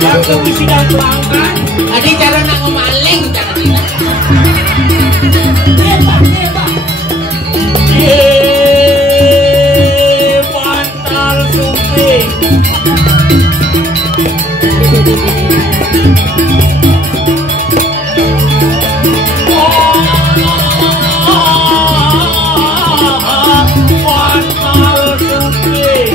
Langsung sidang pelanggan. Adi cara nak ngemaling cara kita. Hebat, hebat. Bantal sumping. Bantal sumping.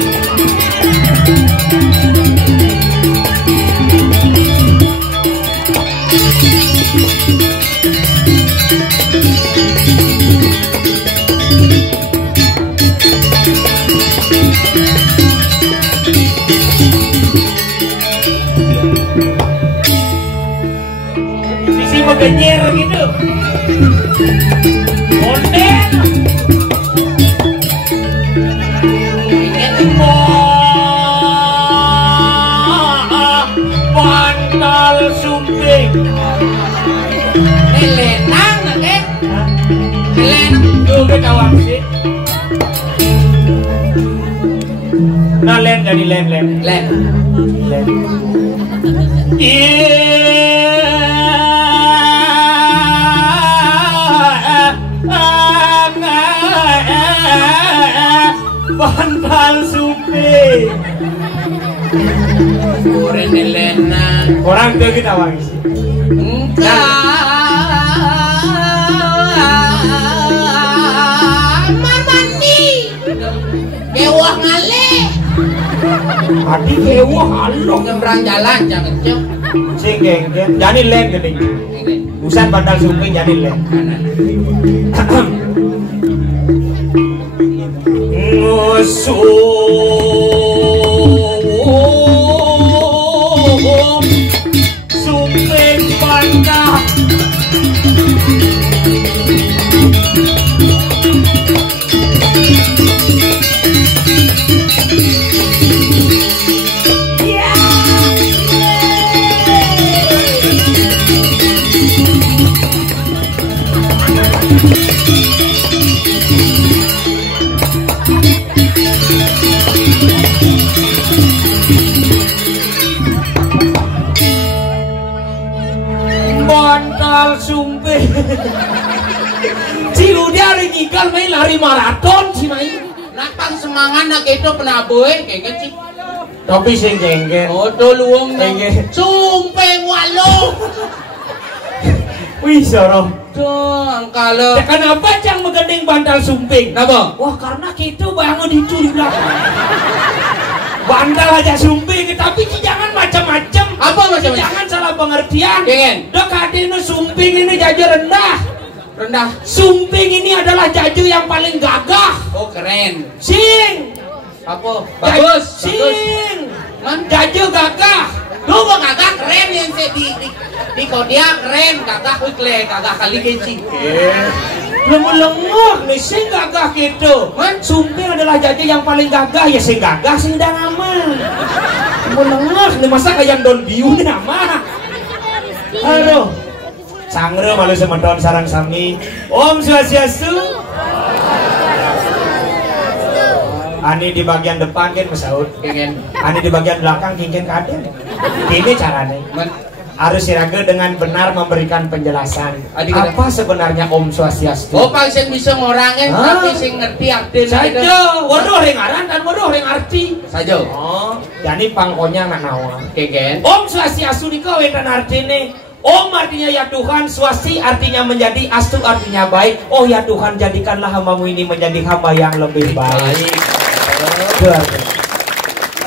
Isi begenyer gitu. Onden. Bantal sumping. Lenang nak Len. Juga kawan sih. Nah len jadi len. Len. Bantal sumping. Orang lenang. Orang tuh kita wangi sih. Mandi. Kewah ngale. Adi kewah halong. Nyebrang jalan jangan cok. Sing geng, jadi len gede. Busan bantal sumping jadi len. Sumping bantal. Bantal sumping. Si udah hari ngikal main lari maraton si main. Napang semangat nak itu penaboy kayak sih. Tapi sing jengkel. Oh tuh luang Jengkel. sumpeng walong. Wih sorong. Tuh kalau Kenapa cang menggandeng bantal sumping? napa? Wah karena kita bangun itu di belakang. Bantal aja sumping, tapi jangan macam-macam. Apa macam-macam? Jangan salah pengertian. Jangan. Dok adino sumping ini jaju rendah. Rendah. Sumping ini adalah jaju yang paling gagah. Oh keren. Sing. Apa? Bagus. Bagus. Sing. Man Jaju gagah. lu mah kagak keren yang di Kodia keren kagak wikle kagak kali kecing. Lengah nih sing gagah gitu. Sumping adalah jaju yang paling gagah ya sing gagah sing dah aman. Lengah nih masa kayak Don Biu nih nama. Aduh. Sangre malu sementon sarang sami. Om Swastiastu. Ani di bagian depan kan pesaut. Ani di bagian belakang kingkin kaden. Ini caranya. Harus siraga dengan benar memberikan penjelasan. Apa sebenarnya Om Swastiastu? Oh, pasien bisa ngorangin tapi sing ngerti arti saja. Waduh ringaran dan waduh ring arti. Saja. Oh, jadi pangkonya nggak nawa. Kegen. Om Swastiastu di kau dan artinya. Om artinya ya Tuhan, Swasti artinya menjadi, Astu artinya baik. Oh ya Tuhan, jadikanlah hambamu ini menjadi hamba yang lebih baik.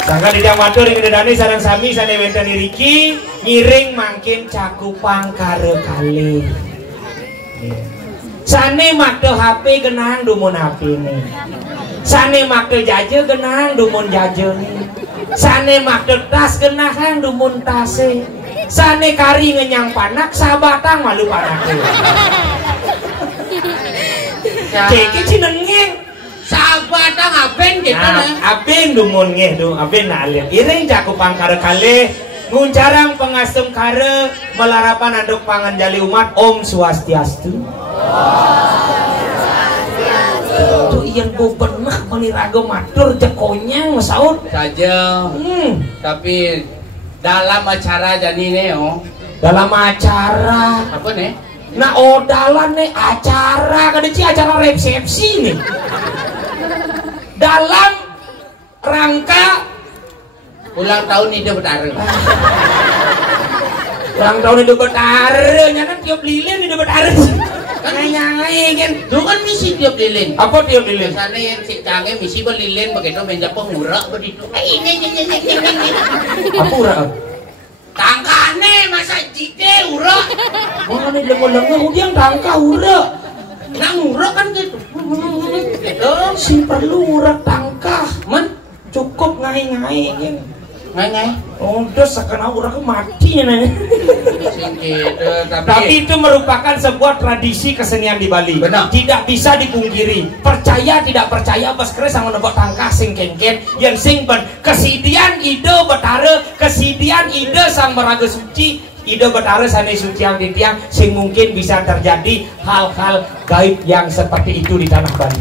Sangka di matur ngedani sareng sami sane wenten Riki ngiring mangkin cakupang kare kali. Sane makde HP genang dumun HP nih. Sane makde jaje genang dumun jaje nih. Sane makde tas genang dumun tase. Sane kari ngenyang panak sabatang malu panake. Ceki cinengeng sabatang aben gitu nah. Aben dumun ngeh du aben nalir. Iring cakupang kare kali nguncarang pengasem kare melarapan anduk pangan jali umat Om Swastiastu. Tuh iyan gue pernah meniraga matur cekonyang masaud saja. Tapi dalam acara jadi neo. Dalam acara apa nih? Nah dalam nih acara kadeci acara resepsi nih. Dalam rangka ulang tahun Hidup Betara. Ulang tahun Hidup Betara, nyana tiup lilin Hidup Betara. Kan nyanyi kan. Lu kan misi tiup lilin. Apa tiup lilin? Sana yang si canggih misi berlilin begitu menjadi pengurak begitu. Ini. Apa urak? Tangkane masa jide urak. Mana nih lemah-lemah udiang tangka urak. Nah urak kan gitu. Gitu. Si perlu urak tangka. Men cukup ngai-ngai kan. Ngai-ngai. Oh, udah sekena urak mati nih. Tapi itu merupakan sebuah tradisi kesenian di Bali. Benar. Tidak bisa dipungkiri. Percaya tidak percaya bas kere sang nebok tangkah sing kengken yang sing ben kesidian ide betara, kesidian ide sang meraga suci, ide betara sane suci yang ditiang sing mungkin bisa terjadi hal-hal gaib yang seperti itu di tanah Bali.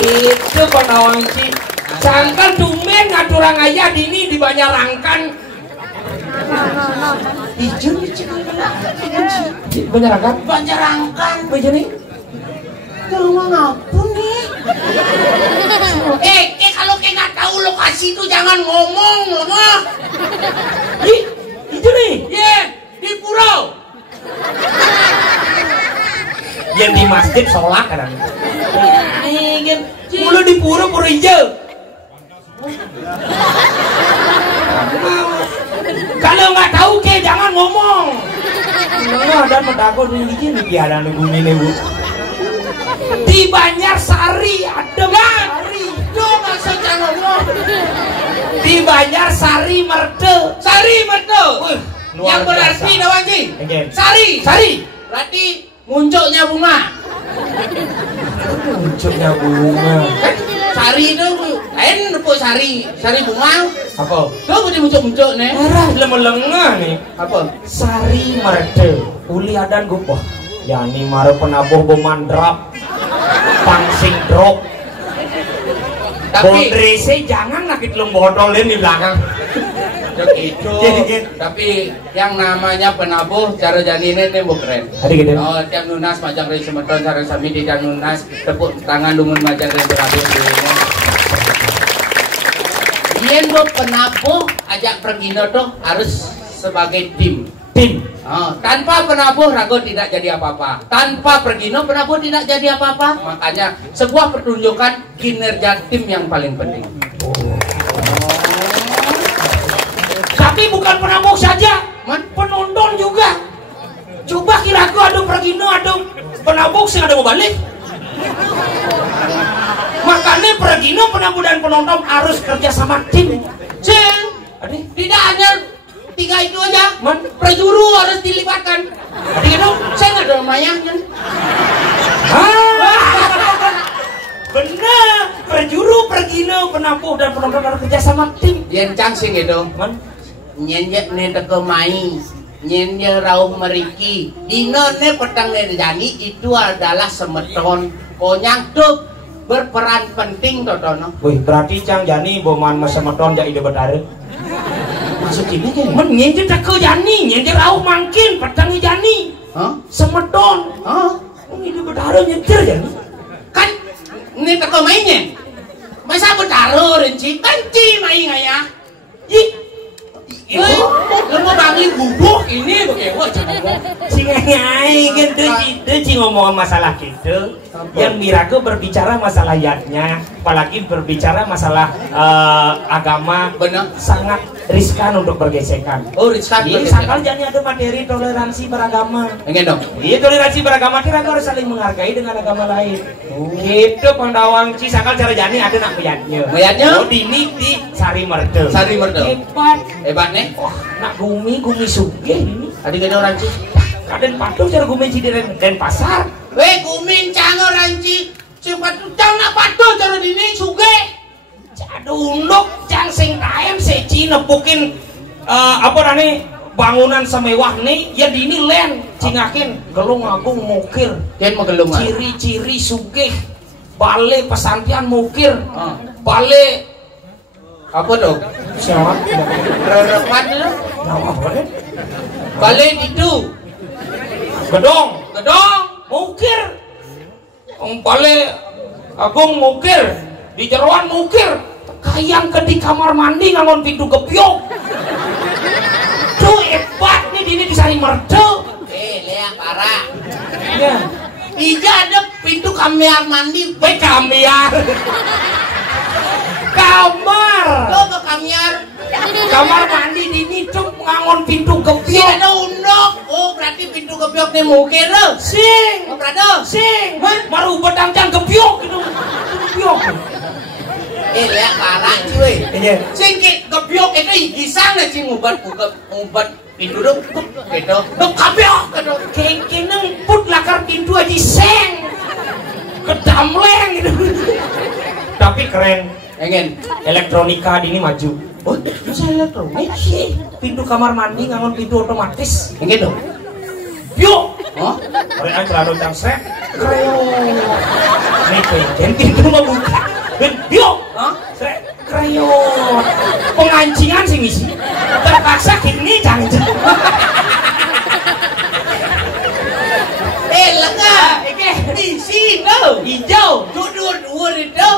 Itu penawangci. Sangkan tumben ngaturang ayah dini di Banyarangkan. Ijo Banyarangkan? Banyarangkan. Banyarangkan nih? Rumah ngapun nih? Kalau nggak tahu lokasi itu jangan ngomong lemah. Ijo nih? Di Purau. Yang di masjid sholat kan? Mulu di pura hijau. Kalau nggak tahu ke jangan ngomong. Nggak ada medakon ini gini biar nunggu ini bu. Di Banjarsari ada Sari. Tuh maksudnya ngomong. Di Banjarsari Merde. Sari Merde. Yang berarti Dawanji. Sari. Berarti munculnya bunga. Munculnya bunga. Sari itu lain nepuk sari bunga. Apa? Tuh muncul nih. Lemah nih. Apa? Sari Merde. Uli adan gupah. Yani mare penabuh bomandrap. Pangsing drop. Bondrese jangan nakit lung botolin di belakang. Itu. Tapi yang namanya penabuh cara janine ini bukan. Oh, tiap nunas majang dari semeton cara sami di nunas tepuk tangan lumun majang dari penabuh. Yen lo penabuh ajak pergino tuh harus sebagai tim. Tanpa penabuh rago tidak jadi apa-apa. Tanpa pergino penabuh tidak jadi apa-apa. Makanya sebuah pertunjukan kinerja tim yang paling penting. Tapi bukan penabuh saja, penonton juga. Coba kira-kira ada pergino, ada penabuh sih ada mau balik. Makanya pergino, penabuh dan penonton harus kerja sama tim. Tidak hanya 3 itu aja, prajuru harus dilibatkan. Saya nggak ada lumayan. Benar, prajuru, pergino, penabuh dan penonton harus kerja sama tim. Yang cangsing itu. Nyenyak ne teko mai, nyenyak rauh meriki. Dino ne petang ne jani itu adalah semeton. Konyang tuh berperan penting totono. Wih, berarti cang jani boman semeton jadi betara. Maksud ini kan? Nyenyak teko jani, nyenyak rauh mangkin petang jani. Semeton. Ini betara nyenyak jani. Kan ini teko mainnya. Masa betara renci, kenci main ayah. Itu Lu mau bagi bubuk ini bagaimana jangan si nyai gitu si ngomong masalah gitu. Yang Mirago berbicara masalah yatnya, apalagi berbicara masalah agama, benar sangat riskan untuk bergesekan. Oh riskan. Jadi sakal jangan ada materi toleransi beragama. Enggak dong. Iya toleransi beragama kita harus saling menghargai dengan agama lain. Gitu Pandawang Ci sakal cara jani ada nak buyatnya. Buyatnya? Oh dini di Sari Merdo. Sari Merdo. Hebat nih. Wah nak gumi sugih ini. Tadi kena orang Ci. Kaden patuh cara gumi Ci di Denpasar. Weh gumin cango ranci cepat cang nak patuh cara dini suge ada unduk cang sing taem seci nepukin apa nani bangunan semewah nih ya dini len cingakin gelung agung mukir dan magelung ciri-ciri sugih bale pesantren mukir bale apa dong siapa rerepan lo nama apa bale itu gedong mukir bale agung mukir di jeroan mukir kayang ke di kamar mandi ngangon pintu gebyok tuh hebat nih dini di Sari Merdo lihat parah ya ija ada pintu kamar mandi kamar lo ke kamar mandi dini tuh ngangon pintu gebyok ada undok oh berarti pintu gebyok nih mukir lo sing maru bedang jang gebyok gitu gebyok lihat parah cuy iya singkit gebyok itu gisang na cing ngubat pintu dong gitu dong gebyok gitu kengkeneng put lakar pintu aja seng kedamleng gitu tapi keren pengen elektronika dini maju oh bisa elektronik sih pintu kamar mandi ngangon pintu otomatis pengen dong yuk oh mereka celana jang srek kreo nih pengen pintu mau buka yuk srek kreo pengancingan sih misi terpaksa gini jangan lega di sini hijau dur itu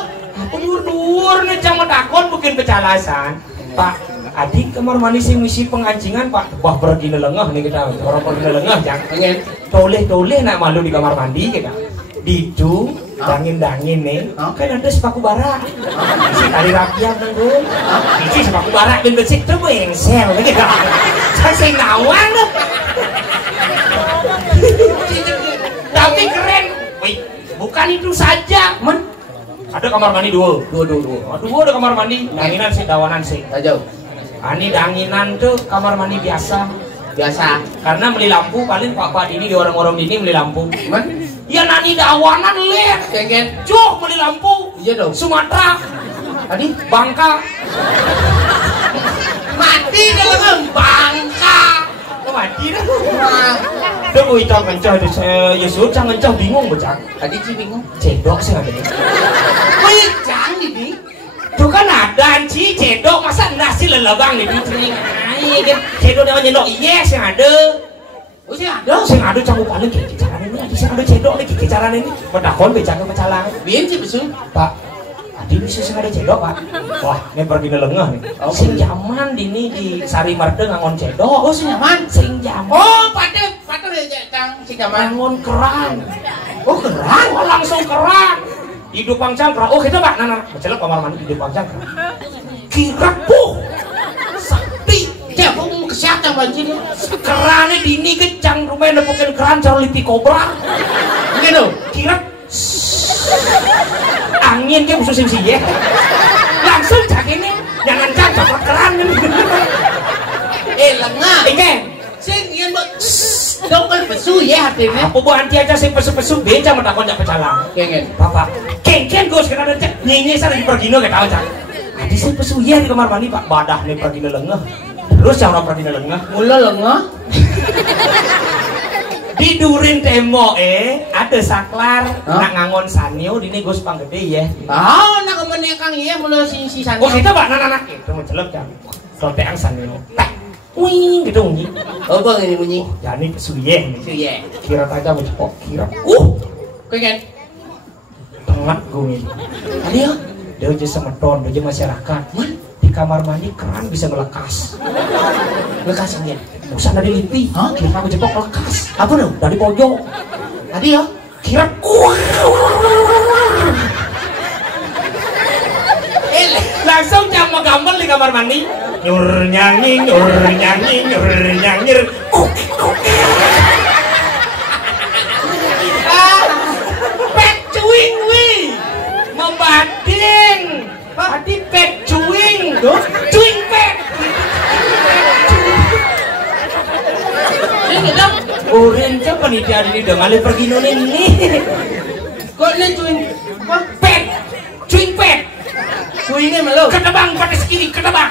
dur nih jangan takut mungkin kecalasan Pak adik kamar mandi sing misi pengancingan Pak wah pergi nelengah nih kita orang pergi nelengah jangan pengen toleh nak malu di kamar mandi kita didu dangin nih kan ada sepaku bara si tali rapian nenggung si sepaku bara dan bersih tuh bengsel gitu saya sing nawang tapi keren wih bukan itu saja ada kamar mandi dua ada kamar mandi danginan sih dawanan sih jauh ini danginan tuh kamar mandi biasa karena beli lampu paling pak ini di orang-orang ini beli lampu ya nani dawanan lihat pengen Joh beli lampu iya dong Sumatera tadi Bangka mati dalam Bangka mati dah udah gue hitam kencah ya sudah kencah bingung bocah tadi sih bingung cedok sih ada Wejang ini tuh kan ada anci cedok masa nasi lelabang nih cedok dengan nyendok yes yang ada oh sih ada campur paling kayak caranya ini ada sih ada cedok nih kayak caranya ini pedakon becaknya pecalang biar sih besul Pak tadi bisa sih ada cedok Pak wah ini pergi nelengah nih sing zaman dini di Sari Merdo ngangon cedok oh sing zaman oh patah cang sing zaman ngangon keran oh langsung keran hidup pangcang keran oh kita Pak nana bercelok kamar mandi hidup pangcang keran kira sakti ya mau kesehatan banjir kerannya dini kecang rumahnya nepukin keran cara lipi kobra gitu kira angin dia khusus sih ya langsung cak ini jangan cak keran lengah ingin sing ingin buat dong kan pesu ya hatinya apa buah anti aja sing pesu-pesu beca metakon jak pecalang kengen bapak kengen gue sekarang cek nyenye sana di pergino gak tau cak adi sing pesu ya di kamar mandi Pak badah nih pergino lengah terus cara pergino lengah mula lengah di durin tembok ada saklar nak ngangon sanyo dini gue sepang gede ya nak kemenekang iya mula si sanyo oh kita Pak anak-anak itu mencelep jam soteang sanyo wih gitu bunyi oh bang ini bunyi jadi suye kira aja mencepok kira pengen tengah gue tadi ya dia aja semeton dia masyarakat kamar mandi keran bisa melekas. Lekas ini. Usah dari lipi. Hah? Kira aku jepok lekas. Apa dong? Dari pojok. Tadi ya? Kira langsung jam gambar di kamar mandi. Nyur nyanging, nyur nyanging, nyur nyangir. Pet cuing wi, membanding. Tadi pet cuing, cuing pet. Ini dong. Urin siapa nih dia ini dong? Ale pergi nonin ini. Kok ini cuing? Apa? Pet, cuing pet. Cuingnya melu. Ketebang pada sekiri, ketebang.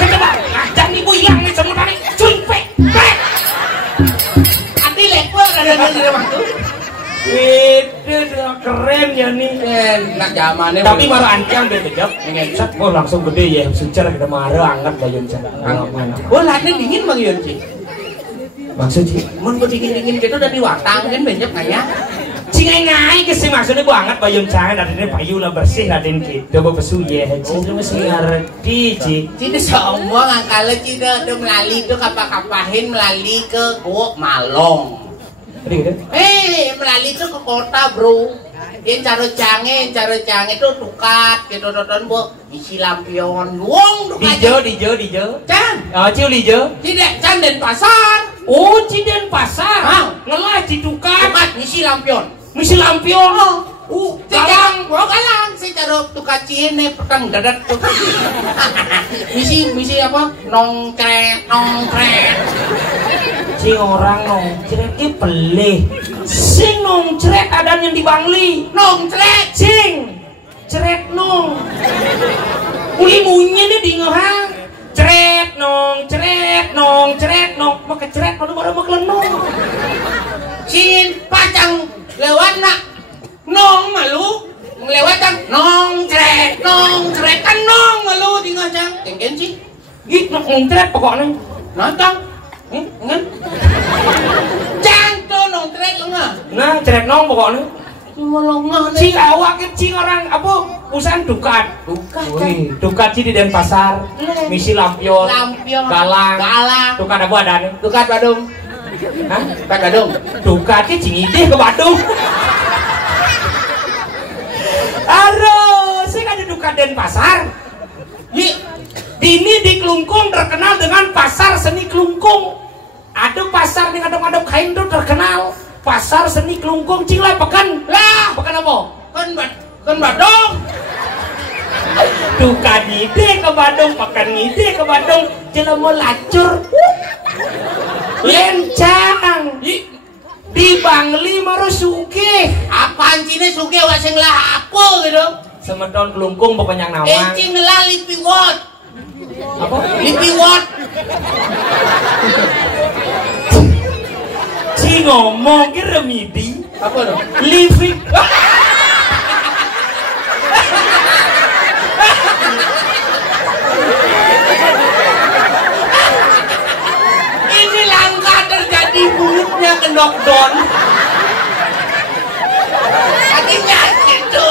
Ketebang. Jangan ibu hilang nih semua tadi. Cuing pet, pet. Ati level ada di waktu. Itu keren ya nih. Enak zamannya. Tapi baru ancang dia kejap. Ngecat, oh langsung gede ya. Sucar kita marah angkat bayun cang. Oh lahnya dingin Bang Yonci. Maksudnya? Mun dingin-dingin gitu udah diwatang kan banyak kayaknya. Cingai kesih maksudnya banget bayun cang. Dari payu lah bersih raden gitu. Bebesu ya. Cina mesti ngerti Ci. Cina sombong kalau Cina udah melalui itu kapah-kapahin melalui ke Gua Malong. Melalui itu ke kota bro. Yang caro-cange itu tukat gitu nonton bu isi lampion wong tukat dijo can oh ciu dijo tidak can dan pasar oh ciden pasar ngelah tukat isi lampion galang saya caro tukat cine petang dadat tuh misi apa nongkret si orang nongcret ini pelih sing nongcret ada yang di Bangli nongcret sing ceret nong uli munyi nih di ngehang ceret nong maka ceret baru kelenong sing pacang lewat nak nong malu ngelewatan nong ceret kan nong malu di ngajang tengken sih gitu nongcret pokoknya nonton ngen jangan nong ceret lengah nah ceret nong pokoknya cuma lengah cing awak cing orang apa usahaan dukat dukat sih di Denpasar misi lampion galang dukat apa ada nih dukat Badung hah? Dukat Badung dukatnya cing ide ke Badung aduh sih ada dukat Denpasar ini di Klungkung terkenal dengan pasar seni Klungkung ada pasar yang aduk-aduk kain tuh terkenal pasar seni Klungkung cing lah pekan apa kan Badung duka ngide ke Badung pekan ngide ke Badung jelema lacur lencang di Bangli maru sugih apaan cine sugih wak sing lah apa gitu semedon Klungkung pokoknya nawang cing lah lipiwot apa? lipiwot Ci ngomong ki remedi apa dong? living ini langka terjadi mulutnya ke knockdown akhirnya gitu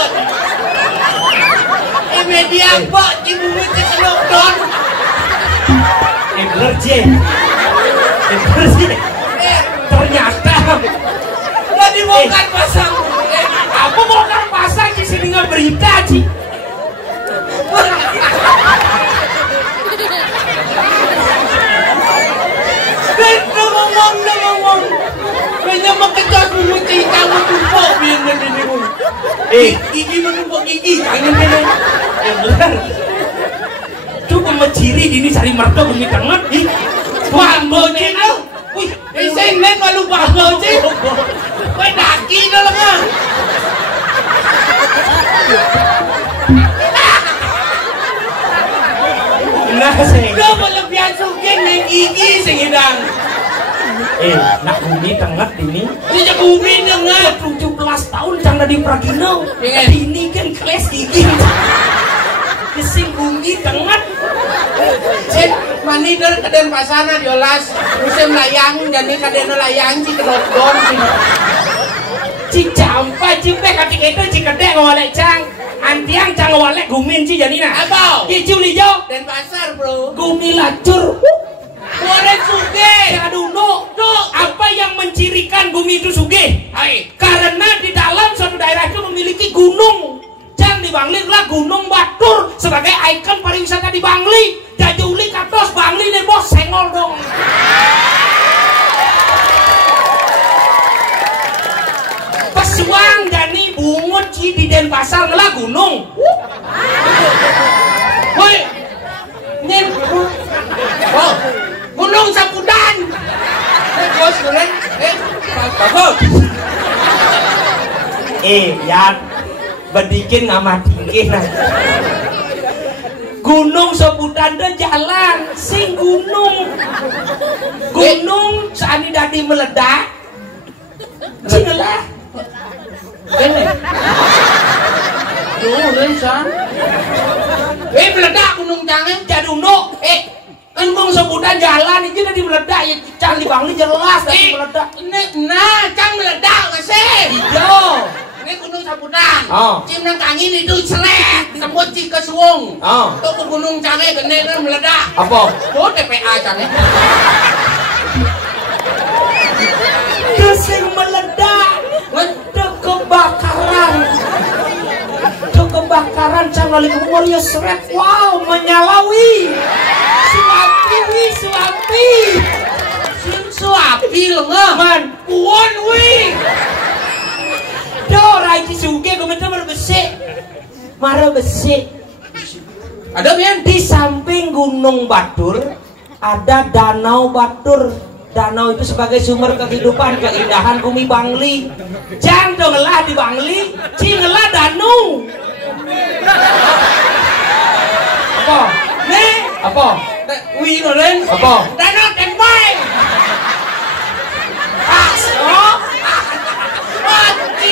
media apa di mulutnya ke knockdown energi ternyata nggak dibongkar pasang apa bongkar pasang di sini nggak berita Ci ngomong kayaknya makejat dulu cerita menumpuk biar nanti bingung gigi menumpuk gigi jangan bener bener cukup menciri ini cari mertua bumi banget bambo cina wih iseng nen malu bambo cina wih daki dalam ya nah saya udah melebihan sukin nih gigi sehidang nak bumi tengah ini dia bumi tengah 17 tahun jangan di Pragino ini kan kelas gigi kesing bumi tengah cek manider ke Denpasar diolas musim layang jadi kadeno layang ci kenodon ci campa ci pe katik itu ci kedek ngolek cang Antiang cang walek gumin ci janina. Apa? Hijau lijo. Denpasar bro. Gumi lacur. Goreng sugih. Aduh no. Apa yang mencirikan Gumi itu sugih? Hai. Karena di dalam suatu daerah itu memiliki gunung. Jangan di Bangli lah Gunung Batur sebagai ikon pariwisata di Bangli. Jajuli katos Bangli nih bos sengol dong. Pesuang jani bungut ci di Denpasar ngelah gunung. Woi. Nyen. Oh. Gunung Sapudan. Bos goreng. Bagus. Ya bedikin nama tinggi nah. Gunung Sapudan dan jalan sing gunung saat dadi meledak cinglah Ini. Tuh, Lensan. Meledak gunung jangan jadi uno kan Gunung Sapudan jalan itu tadi meledak ya cang di Bangli jelas tadi meledak nah cang meledak masih hijau. Ini Gunung Sapudan. Oh. Cim nang kangin itu selek, tembut ci ke suwung. Oh. Tuh ke gunung cange gede kan meledak. Apa? Tuh TPA cange. Terus yang meledak, itu kebakaran, cang lali kemur ya seret, wow menyalawi, suapi lengah, man, puan wih. Rai Cisuge komentar marah besi. Ada men Di samping Gunung Batur ada Danau Batur. Danau itu sebagai sumber kehidupan keindahan Bumi Bangli. Jangan dong ngelah di Bangli, cingelah danau. Apa? Nih? Apa? wih nolen. Apa? Danau Tempai.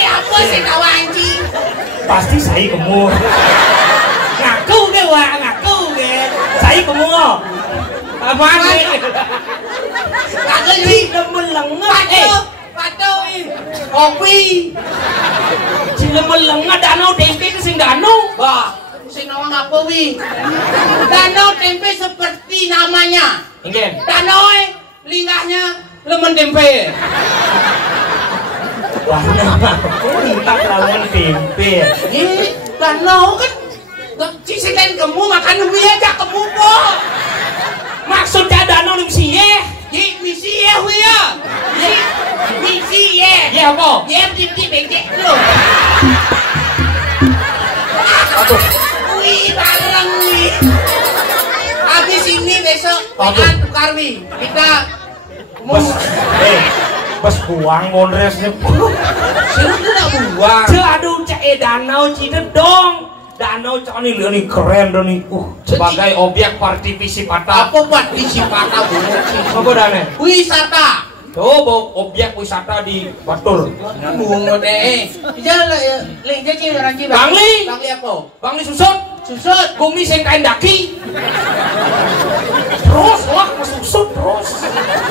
Apa sih kawanci? Pasti saya kemur. Ngaku ke wah, ngaku ke. Saya kemur. Apa nih? Ngaku sih. Cilemen lengat. Patuh. Kopi. Cilemen lengat danau tempe ke sing danau. Bah, sing nawang apa wi? Danau tempe seperti namanya. Ingin. Danau linggahnya lemen tempe. Wah, minta lawan tempe. Danau kan cisikan kamu makan demi aja kamu po. Maksudnya danau ning siye. Misi ya wi ya. Misi ya. Ya apa? Ya di becek lu. Aduh. Wi bareng wi. Habis ini besok kita tukar wi. Kita Bos, bos buang monresnya. Siapa tidak buang? Aduh, danau Cidedong. Danau ini nih keren dong nih. Sebagai objek partisipata. Apa partisipata bu? Apa dane? Wisata. Tuh, objek wisata di Batur. Bungo deh. Jalan lek jadi orang Ciba. Bangli. Bangli apa? Bangli susut. Susut. Gumi sing kain daki. Terus lah susut terus.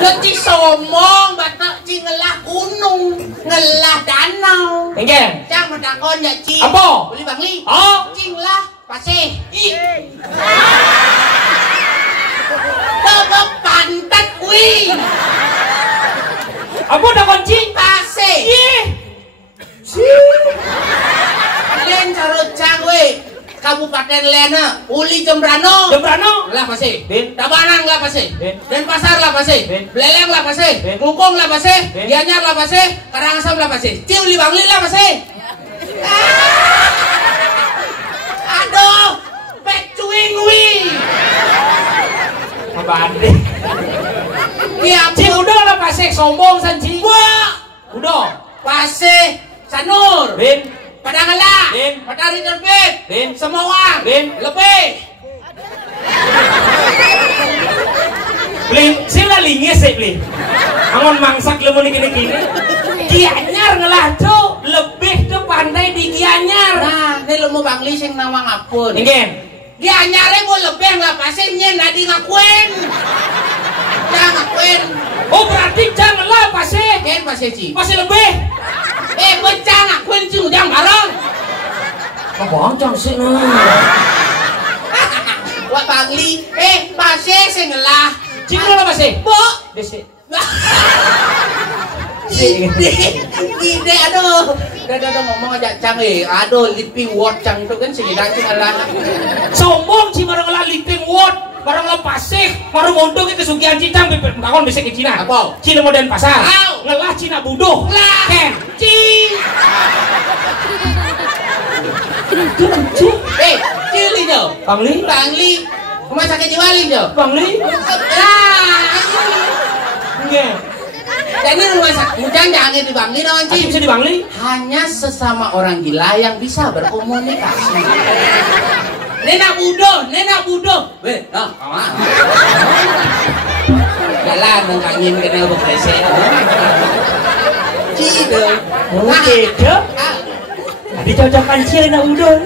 Jadi somong batak ci ngelah gunung, ngelah danau. Enggak. Cang mentakon ya ci. Apa? Beli Bangli. Oh. Cing lah pasih. Bawa pantat wih. Apa udah kunci? Pasih. Len carut cang wih. Kabupaten Lena, Uli Jembrano. Jembrano lah pasih. Bin. Tabanan lah pasih. Bin. Denpasar lah pasih. Bin. Beleleng lah pasih. Bin. Ngukung lah pasih. Bin. Gianyar lah pasih. Karangasem lah pasih. Ciuli Bangli lah pasih. Aduh, pecuing wi. Apa ade? Iya, Ci udah lah pasih sombong sanci. Wah, Udah. pasih Sanur. Bin. Padangala. Bin. Padari Terbit. Bin. Semawang. Bin. Lebih. Beli, sila lingis sih beli. Angon mangsak lemon gini-gini. Gianyar ngelah tuh lebih tuh pandai di Gianyar. Nah, ini lu mau Bangli sing nawang apun. Ingin. Gianyare mau lebih nggak pasti nyen nadi ngakuin. Jangan ngakuin. Oh berarti jangan lah pasih. Ken pasih ci. Masih lebih. Becang ngakuin ci ujang bareng. Kebancang sih nah. Wah Bangli, Pasir sing ngelah. Cina lah masih. Bo. Desi. Ide aduh. Udah ngomong aja Cang aduh Lipi Ward Cang itu kan sehidang sih ngalah. Sombong sih barang ngelah Liping Ward, barang ngelah Pasir, barang mondok ke Kesugihan Cicang, takon bisa ke Cina. Apa? Cina Modern Pasar. Au. Ngelah Cina Buduh. Lah. Ken. Cili jo. Bangli. Rumah sakit Jiwa jo. Bangli. Nggih. Jadi rumah sakit jangan di Bangli dong Ci. Bisa di Bangli? Hanya sesama orang gila yang bisa berkomunikasi. Nenek budo. Weh, jalan nengkangin kenal bepresek. Cide. Oke, Cok. Dicocokan Cile na udon.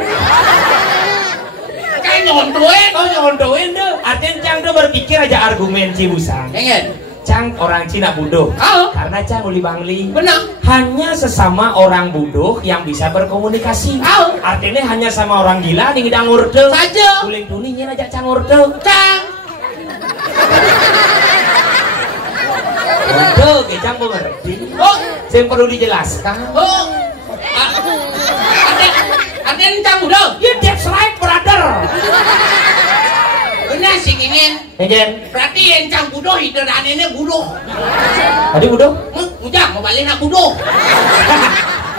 Kayak nyontoin. Oh nyontoin deh. Artinya Cang tuh berpikir aja argumen Cibusang. Pengen. Cang orang Cina bodoh. Oh. Karena Cang uli Bangli. Benar. Hanya sesama orang bodoh yang bisa berkomunikasi. Oh. Artinya hanya sama orang gila nih ngidang urde. Saja. Uling tuningin aja Cang urde. Cang. Urde, Cang mengerti. Oh. Saya perlu dijelaskan. Oh. Artinya Cang udah. Yeah, that's right, brother. Benar sih ingin. Ngen. Berarti yang Cang budoh itu anehnya budoh. Tadi bodoh? Ujang mau balik nak budoh.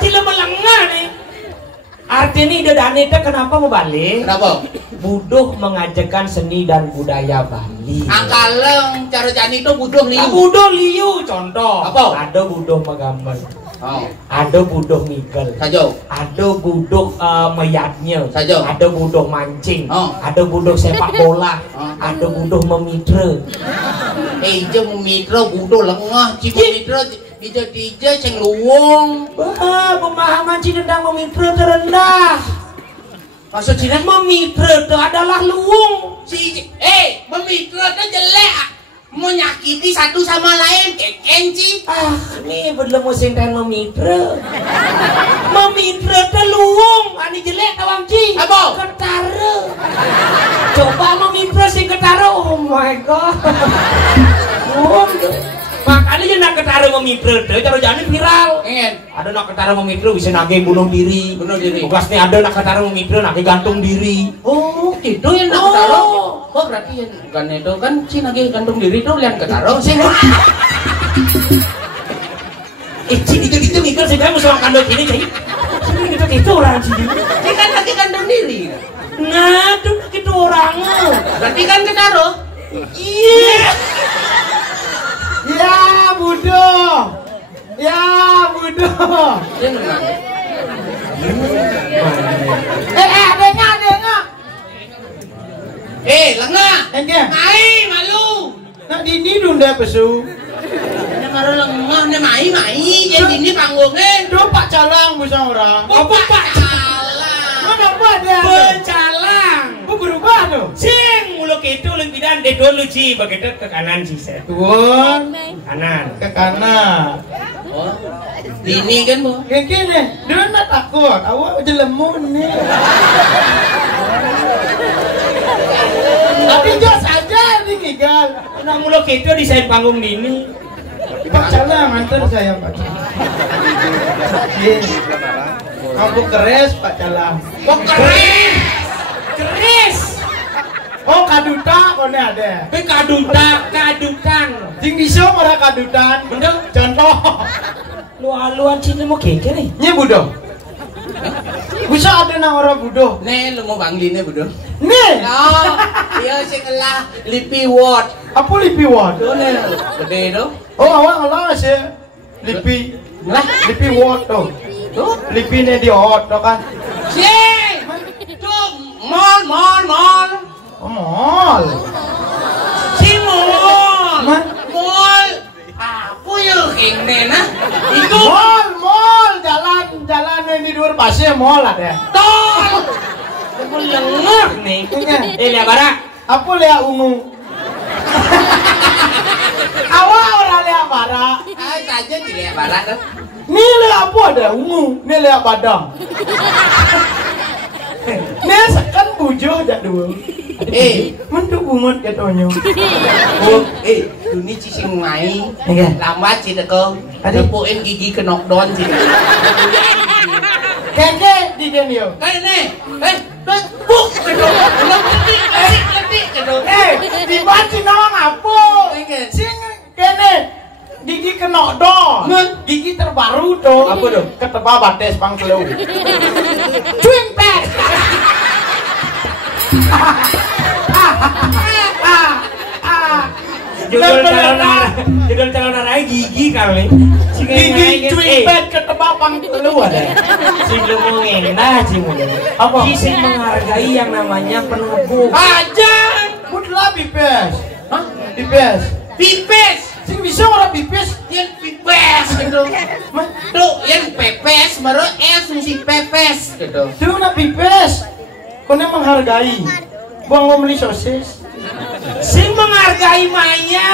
Cila melengah nih. Artinya ide Dani itu kenapa mau balik? Kenapa? Buduh mengajarkan seni dan budaya Bali. Angkaleng cara jani itu budoh liu. Buduh liu contoh. Apa? Ada buduh megambar. Oh. Ada buduh migel. Sajo. Ada buduh meyatnya. Sajo. Ada buduh mancing. Oh. Ada buduh sepak bola. Oh. Ada buduh memitra. Jeng mitra budoh lengah cipu mitra dija sing luwung. Wah, pemahaman Cina tentang memitra terendah. Maksud Cina Memitra itu adalah luwung. memitra itu jelek. Menyakiti satu sama lain keken Ci. Ini belum musim dan memitra. Memitra itu luwung. Ini jelek tawang Ci. Apa? Ketara. Coba memitra sing ketara. Oh my god. Luwung tuh. Makanya dia nak ketara memitra tuh cara jadi viral. Ada nak ketara memitra bisa nage bunuh diri. Tugas nih ada nak ketara memitra nage gantung diri. Oh, itu yang nak ketara. Oh, berarti yang kan itu kan si nage gantung diri tuh yang ketara sih. Ci itu mikir sih kamu soal kandung ini Ci. Itu orang Ci. Ini kan nage gantung diri. Nah, itu orangnya. Berarti kan ketara. Iya. Ya bodoh. Ya bodoh. Adanya. Lengah. Enggak. Mai malu. Nak dini dunda pesu. Karo lengah ne mai. Jadi ini panggungnya. Do Pak Calang busang orang. Apa Pak Calang? Mana buat dia? Pencalang. Bu berubah tuh. Sing muluk itu lempidan de dulu Ci, begitu ke kanan Ci. Tuan. Kanan. Ke kanan. Oh. Dini kan Bu. Kayak gini. Dia nak takut. Awak jelemun nih. Tapi jos saja nih gigal. Nak muluk itu desain panggung dini. Pak Calang antar saya Pak Calang. Kamu keres Pak Calang. Oh Keres. Oh kaduta kone ada. Kadutan. Jing bisa ora kadutan. Bener. Contoh. Lu-aluan Cina mau keke nih. Nya budoh. Bisa ada nang orang budoh. Nih lu mau Bangli nih budoh. Nih. Oh, dia sing lah Lipi Ward. Apa Lipi Ward? Tuh nih, gede tuh. Oh awak ngelah sih. Lipi. Lah, Lipi Ward tuh. Tuh, Lipi nih di Ward tuh kan. Si. Tuh, mall. Oh, mall. Si mall. Man. Mall. Aku yuk ini nah. Itu Mall. Jalan yang di luar pasir mall ada. tol. Aku lengah nih. Lihat barak. Apa lihat ungu? Awak orang lihat barak. Saja dilihat barang tuh. Ini lihat apa ada ungu? Ini lihat badang. Nes kan bujo aja dulu. Menduk bungut katanya. Duni cising ngai. Iya. Lambat sih deko. Nepuin gigi ke knockdown sih. Keke di den yo. Kene. Buk kedong. Lebih kedong. Dibaci nawang apa? Sing kene gigi kena don. Gigi terbaru tuh. Apa tuh? Ketebak bates pangkelu. Cuing pet. Judul calon arah gigi kali. Gigi cuing pet ketebak pangkelu ada. Sing lu mau ngendah sing mau. Apa? Sing menghargai yang namanya penabung. Aja. Budlah pipes. Hah? Pipes. Pipes. Sing bisa ora pipes. Yang pipes gitu. Tuh yang pepes baru mesti pepes gitu. Tuh na pipes. Kone menghargai. Buang mau beli sosis. Sing menghargai mainnya.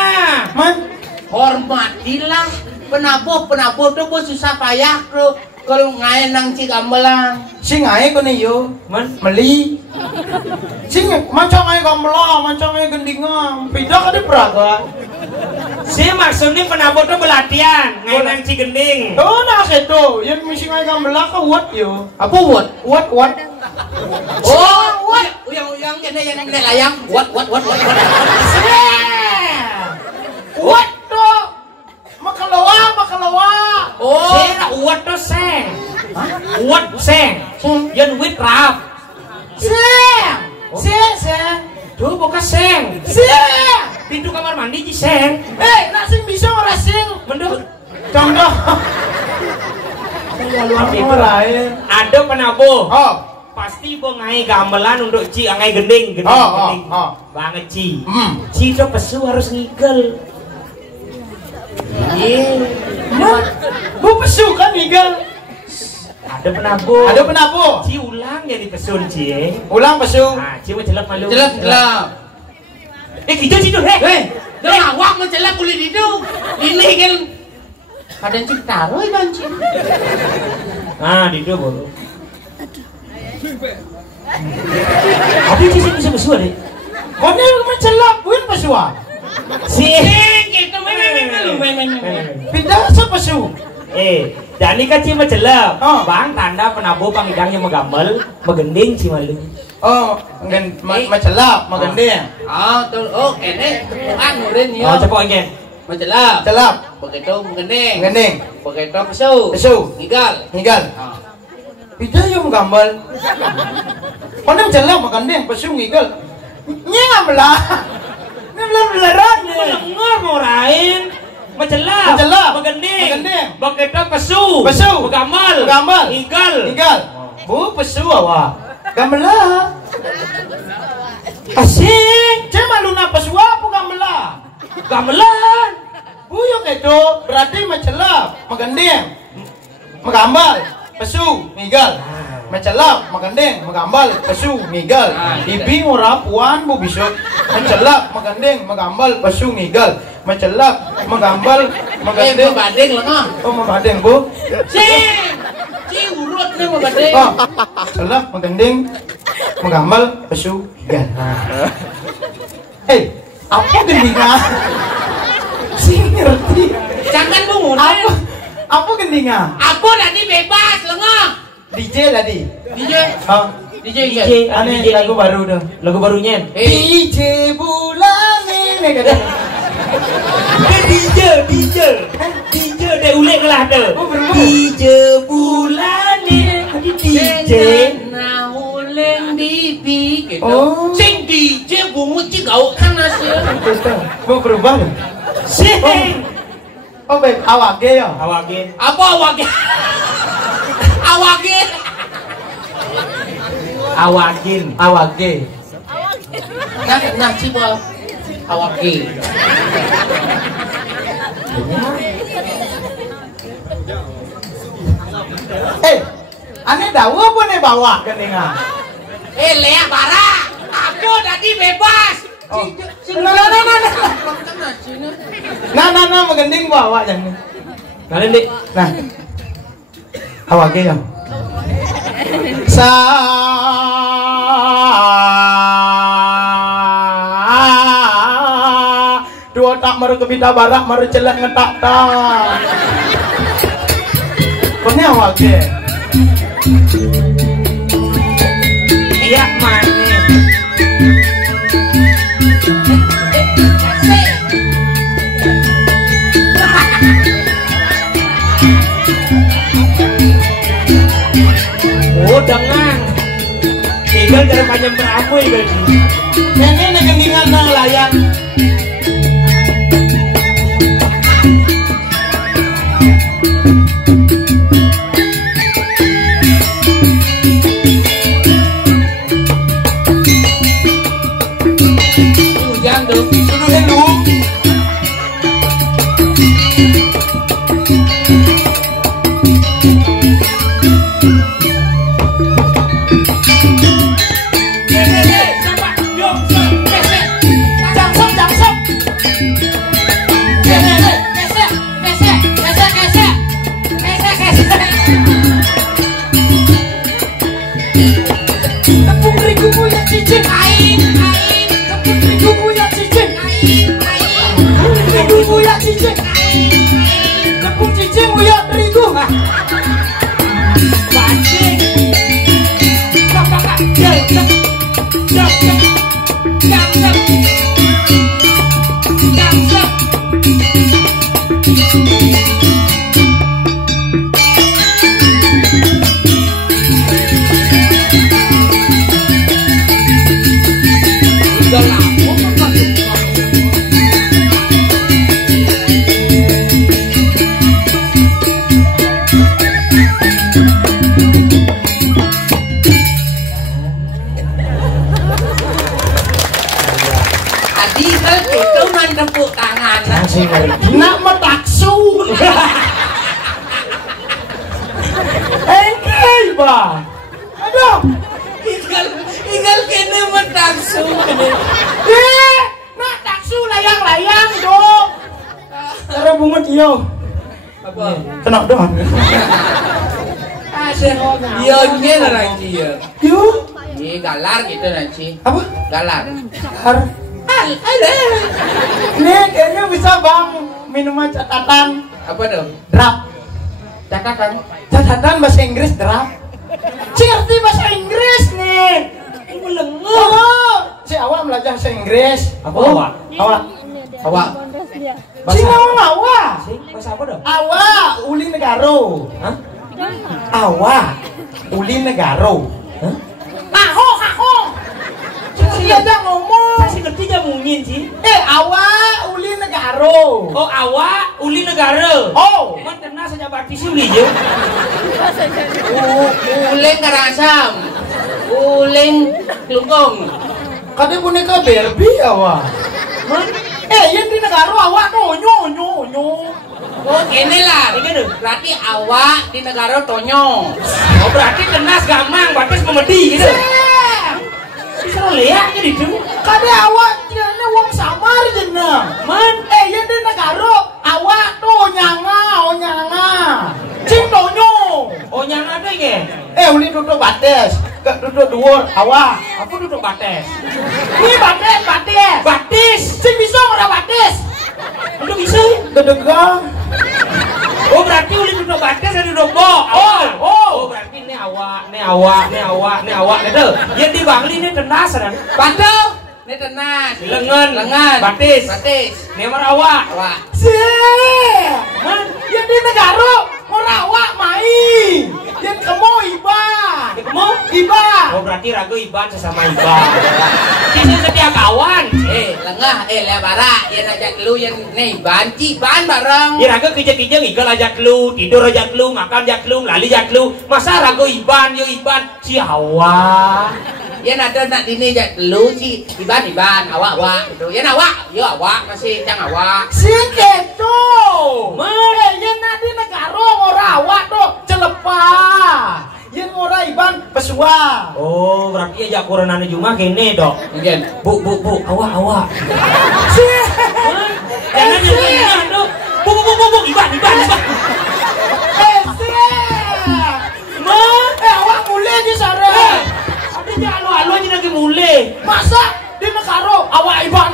Man, Hormatilah penabuh tuh bos susah payah tuh kalau ngain nang Cigambelang. sing ae kone yo. Man, Meli. Sing mancang ae gambelang, mancang ae gendingan. Pindah ka di Praga. sing maksudnya penabung tuh belatihan, ngainang Cigending. Oh, nah seto. Yang misi ae gambelang ka wat yo. Apa what? Wat. Oh, what? Uyang kena yang nek layang. What? Wat tuh. Makalawa. Oh, Sing uwat tuh seng. Uwat seng. Yan wit rap. Seng. Tuh bukan seng. Seng. Pintu kamar mandi di seng. Nak sing bisa ora sing. Menduk. Contoh. Itu lain. ada penabung. Oh. Pasti bo ngai gamelan untuk ci angai gending. Oh. Banget ci. Ci itu pesu harus ngigel. Bu pesu kan Miguel. Ada penabung. Ci ulang jadi pesun ci. Ulang pesu. Nah, ci mau jelek malu. jelek. Gitu situ Dia awak mau jelek kulit itu. Ini kan kadang cerita roy bancin. Nah, di itu baru. Tapi ci bisa pesu deh. Kone mencelap buin pesu. Gitu main. Pindah sa pesu. Dani kan ci majelep. Oh. Bang tanda penabung pangidangnya megambel, megending ci malu. Oh, mencelap, magending. Tuh. Oh, kene tepuan urin yo. Oh, cepok ngen. Mencelap. Celap, Begitu mengending. magending. Begitu pesu. Pesu. Nigal. Pindah yung gambal. Kone mencelap, magending, pesu ngigel. Nyengam lah. Beneran nih. Mendengar mau rain. Mencelap, megending, begitu pesu, megamal, igal. Bu pesu awak. Gambelah. Asing, Cuma luna pesu apa gambelah? gamelan. Bu yung itu berarti mencelap, magending, megambal, pesu, ngigal. Mencelap, magending, megambal, pesu, ngigal. Ibing ora puan bu bisok. Mencelap, magending, megambal, pesu, ngigal. Mencelap, megambal, magending. Badeng lah. Oh, magending bu. Ci urut nih mau badeng. Oh, mencelap, magending, megambal, pesu, ngigal. Apa gendingan? Si ngerti. Jangan bungun. Apa gendingan? Aku tadi bebas lengah. DJ tadi. DJ. Oh, DJ. aneh lagu baru dong. Lagu barunya. DJ bulan ini katanya. DJ deh ulik lah deh. DJ bulan ini DJ. Nah uleng di gitu. Oh. Sing DJ bungut ci gau kan nasi. Mau berubah loh. Sing. Oh baik, awak ge ya. Awake. Apa awake? Awake. Awak ge. Nah cibol. Awake. Aneh dawa apa nih bawa gendingan? Lea bara. Aku tadi bebas. Oh. Nah, magending bawa jangan. Kalian deh. Nah, awak ge ya. Sa ngetak maru ke bida barak maru celak ngetak tak. Punya wage. Iya mana? Oh dengan tinggal dari panjang beramu ya Ini negendingan nang layang. Hujan tuh. Sudah dulu. Tepung terigu punya cicing aing tepung terigu punya cicing aing terigu punya cicing aing tepung cicing punya terigu bacing kakak jam tepuk tangan. Nak metaksu. Ba. Aduh. Igal kene metaksu. Nak taksu layang-layang dong. Cara bungut iyo. Apa? Kena doang. Iya gini nanti ya. Yo. Iya galar gitu nanti. Apa? Galar. Har. Ada. Nih kayaknya bisa bang minuman catatan. Apa dong? Drap. Catatan. Catatan bahasa Inggris drap. Ngerti bahasa Inggris nih. Oh, si awak belajar bahasa Inggris. Apa awak? Awak. Awak. Si awak. Bahasa apa dong? Awak uli negaro. Hah? Awak uli negaro. Hah? Aho. Dia aja ngomong. Saya ngerti aja mungkin sih. Awak uli negaro. Oh awak uli negara. Oh. Man kena saja batis uli je. Uling karasam. Uling lungkong. Katanya boneka Barbie awak. Man, Yang di negara awak nyo. Oh ini lah. ini deh. Berarti awak di negara Tonyo. Oh berarti kena gamang batis memedi gitu. Bisa lihat jadi itu. Kade awak tirane wong samar jeneng. Man, Yang di negara awak tuh nyanga. Cing tonyo. oh yang ada ya? Uli duduk bates. Gak duduk dhuwur awak. Aku duduk bates. Ini bates. Batis. Cing bisa ora bates. Udah bisa. Dedegang. Oh berarti uli duduk batis dan duduk bo. Oh berarti ini awak gitu. Yang di Bangli ini tenas kan? Bantu. Ini tenas. Lengan. Batis. Ini awak. Awak. Man, Yang di negara ora awak main. Yang kamu iba. ketemu? Iba. Oh berarti ragu iban sesama iban. Kisah setia kawan. Lengah, lebara. Yang ajak lu yang nih banci ban bareng. Ya ragu kijang-kijang igal ajak lu, tidur ajak lu, makan ajak lu, lali ajak lu. Masa ragu iban, yo iban si Hawa. Yan ada nak dini ajak lu si iban awak gitu. Yan awak, yo awak masih cang awak. Sing keto. Yang nanti negara ora awak tuh celepah. Yang ora iban pesua. Oh berarti ajak koronanya cuma kene dok. Mungkin. Bu, awak. Sih. Jangan jangan dok. Bu, iban. Awak mulai di sana. Ada jangan lu aja lagi mulai. Masa di negara awak iban.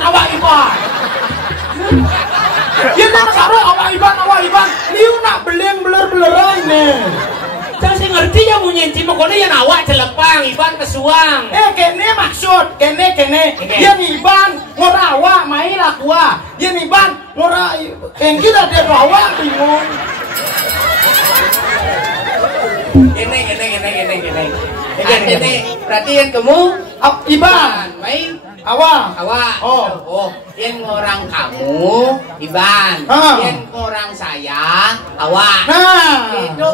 Yen nek karo awak Iban, liu nak beleng beler-beleran nih. Jangan sih ngerti ya mau nyenci pokoknya yang awak celepang Iban kesuang. Kene maksud, kene. Yen Iban ngora awak main lakua. Yen Iban ngora kita dia awak bingung. Ini berarti yang kamu Iban, main awak. Oh, yang orang kamu Iban, yang orang saya awak. Nah, itu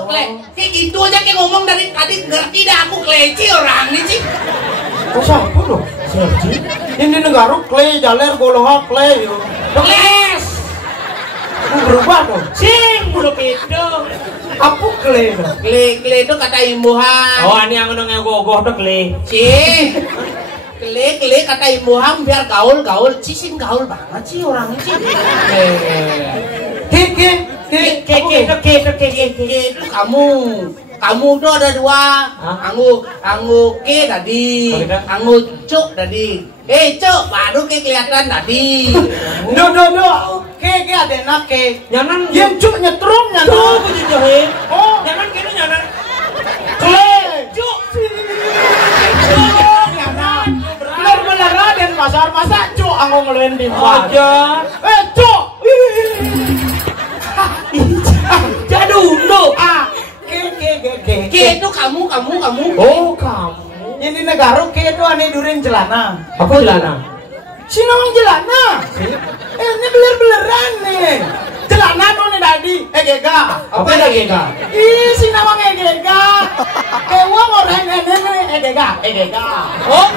kayak gitu aja kayak ngomong dari tadi ngerti dah aku keleci orang nih sih. kok sampun loh? Sergi, ini negara clay jaler goloha clay yo. Les. Berubah dong. Sing bulu itu. Apa clay dong? Kle itu kata imbuhan. Oh, ini yang nongeng gogoh tuh kli. Cih. Kle kata imbuhan biar gaul. Sing gaul banget sih orang ini. Ke Itu kamu tuh ada dua. Anggu ke tadi. Anggu cuk tadi. Cuk baru ke kelihatan tadi. Do. Ke ada nak ke. Nyanan Yang cuk nyetrum tuh nyanan. punya jahe. Oh, Nyanan kini nyanan. clay. Cuk. Bener-beneran dan pasar masa cuk anggo ngelen di Aja. cuk. Jadul. Ke itu kamu. Oh, kamu. Ini negara ke itu aneh durin jelana. Apa jelana? Sinawang jelana. Ini beler-beleran nih. Jelana tuh nih tadi. Gega. Apa lagi enggak? Ih, sinawang gega. Kewa orang ini gega. Oh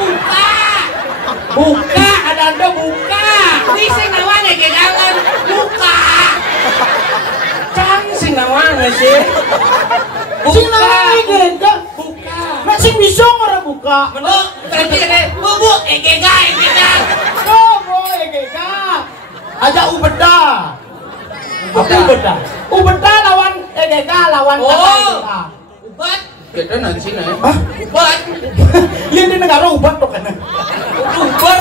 buka ada buka. Wih sing namanya gegangan buka. Cang sing namanya sih. Sinawang gega. Buka. Nek sing bisa ora buka. Oh berarti ada bu gega. Oh, boy gega. Aja ubeda. Apa beda? Ubeda lawan gega lawan Oh ubat. Kita nanti sini. Hah? Ubat. Iya di negara ubat tuh kan. Uber.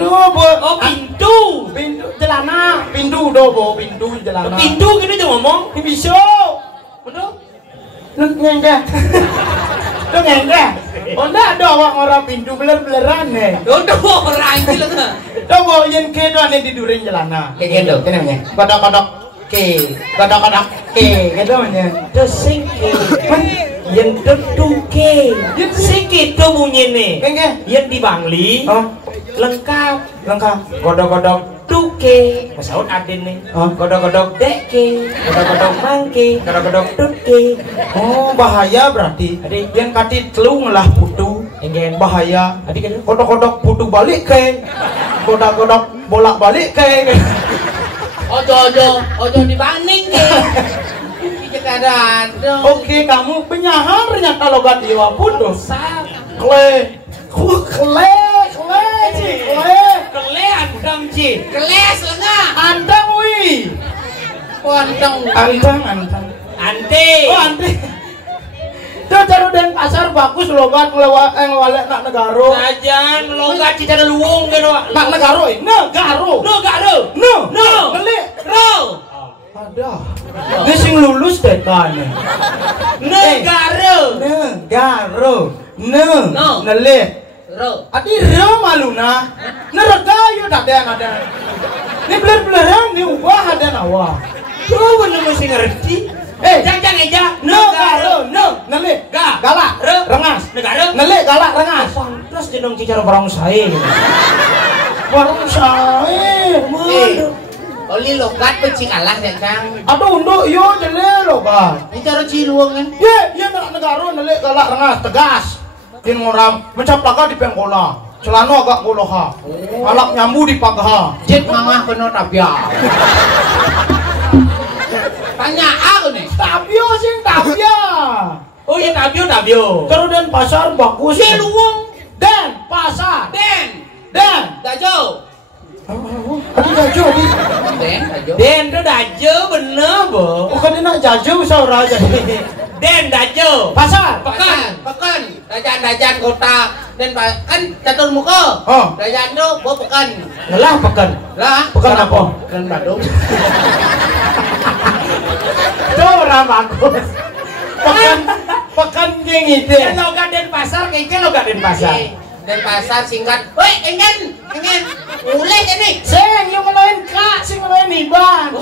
Oh, pintu. Pintu celana, pintu do bo, pintu celana. Pintu gini tuh ngomong. Ini bisa. Betul? Nengga. Tuh nengga. Oh ndak ada orang pintu beler-beleran nih. Dodo orang itu lah. Tuh bo yen ke do ane di during celana. Kayak gitu. Kene namanya. Kodok-kodok ke. Kodok-kodok ke. Gitu namanya. Terus sing ke. Yang tertuke. Sing itu bunyinya. Nengga. Yang di Bangli. Oh, Lengkap. Kodok-kodok Tuke. Masaud adin nih. Godok-godok deke. Godok-godok mangke. Godok-godok tuke. Oh, bahaya berarti. Adik. Yang kati telung lah putu. Enggak. Bahaya. Adik kan? Kodok-kodok putu balik ke. Kodok-kodok bolak-balik ke. Ojo dibanding ke. Keadaan. Oke, kamu penyahan ternyata logat Jawa pun dosa. Kle. Kele andam ci. Keles lengah. Andang wi. Pontong. Andang. Ante. Oh, ante. Tuh caru dan pasar bagus logat ngelewalek nak negaro. Sajan logat cicara luwung gitu. Nak negaro. No. Ngelik. Ro. Ada. Dia sing lulus TK nih. Negara. No. Ngelik. Ro. Adi ro maluna. Neraka yo ada. Ini beler-beleran nih ubah ada nawa. Tuh bener mesti ngerti. Jangan eja. No. Ngelik. Galak. Rengas. Negara. Ngelik galak rengas. Pantas jenong cicara barang saya. Warung saya. Oli logat peci kalah ya Kang. Aduh untuk yo jele logat. Ini cara ciluang kan. Ye nak negara ngelik galak rengas tegas. Kin orang mencaplaka di pengkola. Celana agak goloha. Alak nyambu di pagha. Jet mangah penuh tabia. Tanya aku nih. Tabio sing tabia. Oh iya tabio. Terus dan pasar bagus. Si luwung. Dan pasar. Den. Dajo. Adi jajo di. Den dajo. Den tuh dajo bener bo. Bukan dia nak jajo saudara aja. Den dajo. Pasar. Pekan. Dajan kota dan kan catur muka. Oh. Dayan do bo pekan. Lah pekan. Lah, Pekan apa? Pekan Badung. Tuh ora bagus. Pekan geng itu. Ya logat Denpasar kayak logat Denpasar. Denpasar singkat. Woi, engen. Mulai jadi. Sing yang ngelain kak, sing ngelain iban.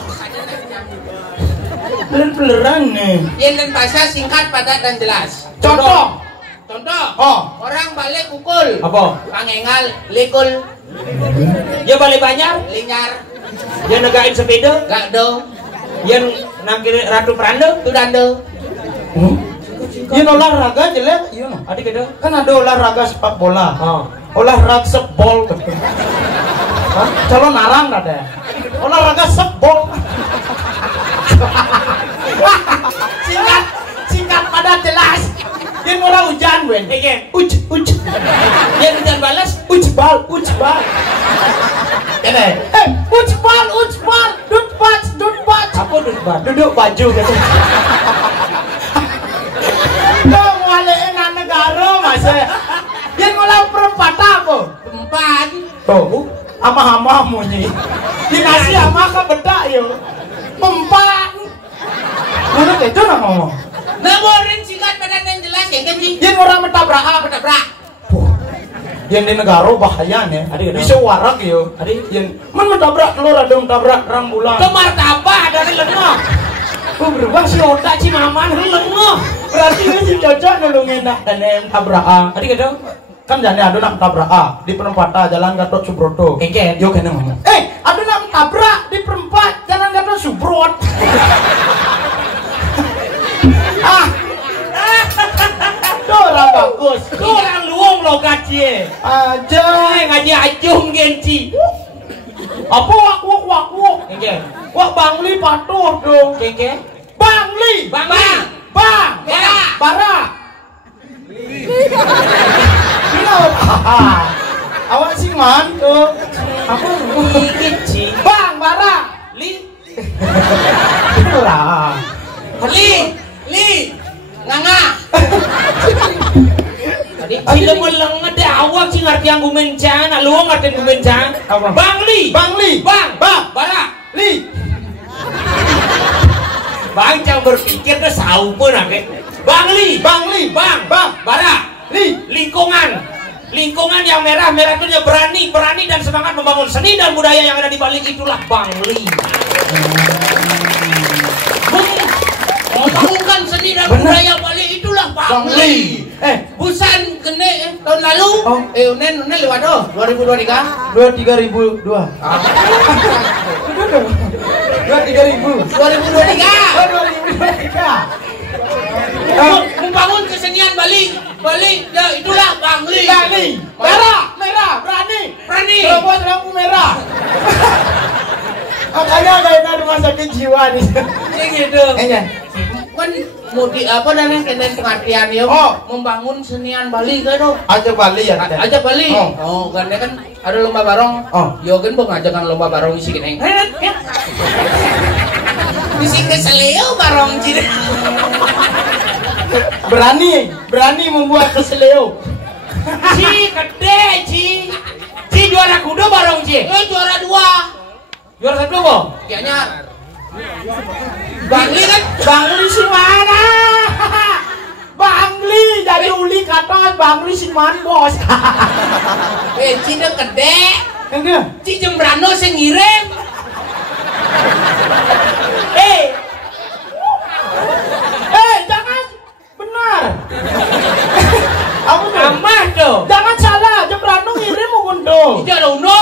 Peler-peleran nih. Yang Denpasar singkat padat dan jelas. Contoh. Oh. Orang balik pukul. Apa? Pangengal, likul, Ya balik banyak. linyar, Yang negain sepeda. gak do, Yang nangkir ratu peranda. tu dando. Iya olahraga jelek. Iya. Adik ada. Kan ada olahraga sepak bola. Olahraga sebol. Hah? Calon narang ada. Olahraga sebol. Singkat pada jelas. Yang orang hujan wen. Uj. Yang hujan balas ujbal. Ini. Ujbal. Dutbat. Apa dutbat? Duduk baju gitu. Lo ngalein negara mas. Yang ngolah perempat apa? Empat. Tuh, ama munyi. Dikasih ama ke bedak yo. Empat. Mana itu nak ngomong? Namorin singkat padat dan jelas ya kan sih? Yang orang mentabrak. Yang di negara bahaya nih. Bisa warak yo. Yang mentabrak telur ada mentabrak rembulan. Itu martabak dari lengah. Berubah si otak si maman lengah. Berarti ini si cocok nolongin nak dan yang tabrak. Kan jane ado nak tabrak di perempatan Jalan Gatot Subroto. Yo kene ngomong. Ado nak tabrak di perempat Jalan Gatot Subrot. Orang bagus. Orang luang lo gaji. Aja. Ngaji ajung genci. Apa wak. Wak Bangli patuh dong. Bangli. Bara. Awak sih mantu. Apa genci? Bara. Li. Nganga. Sila mo lang nga awak si ngerti yang gumencan, luang ngerti gumencan. Bangli. Bara. Li. Bang jangan berpikir tuh sahu pun ake. Bangli. Bara. Lingkungan yang merah itu dia berani dan semangat membangun seni dan budaya yang ada di balik itulah Bangli. Membangunkan seni dan budaya balik itulah Bangli. Busan kene tahun lalu. Unen lewat 2023. 23.002. 23.000. 2023. Membangun kesenian Bali ya itulah Bangli. Merah, berani. Terobos lampu merah. Makanya kayak rumah sakit jiwa nih. Gitu. Kan mau di apa namanya kenen pengertian ya membangun senian Bali kan do ajak Bali ya ajak Bali kan ada lomba barong yo kan mau ngajakan lomba barong isi keneng isi keseleo barong jadi berani membuat keseleo ci juara kuda barong juara 2 kayaknya Bangli kan? Bangli si mana? Bangli dari uli kata Bangli si mana bos? Cina gede. Enggak. Ci Jembrano sing ngirim. Jangan benar. Kamu amah tuh. Jangan salah. Jembrano ngirim untung. Iya dong no.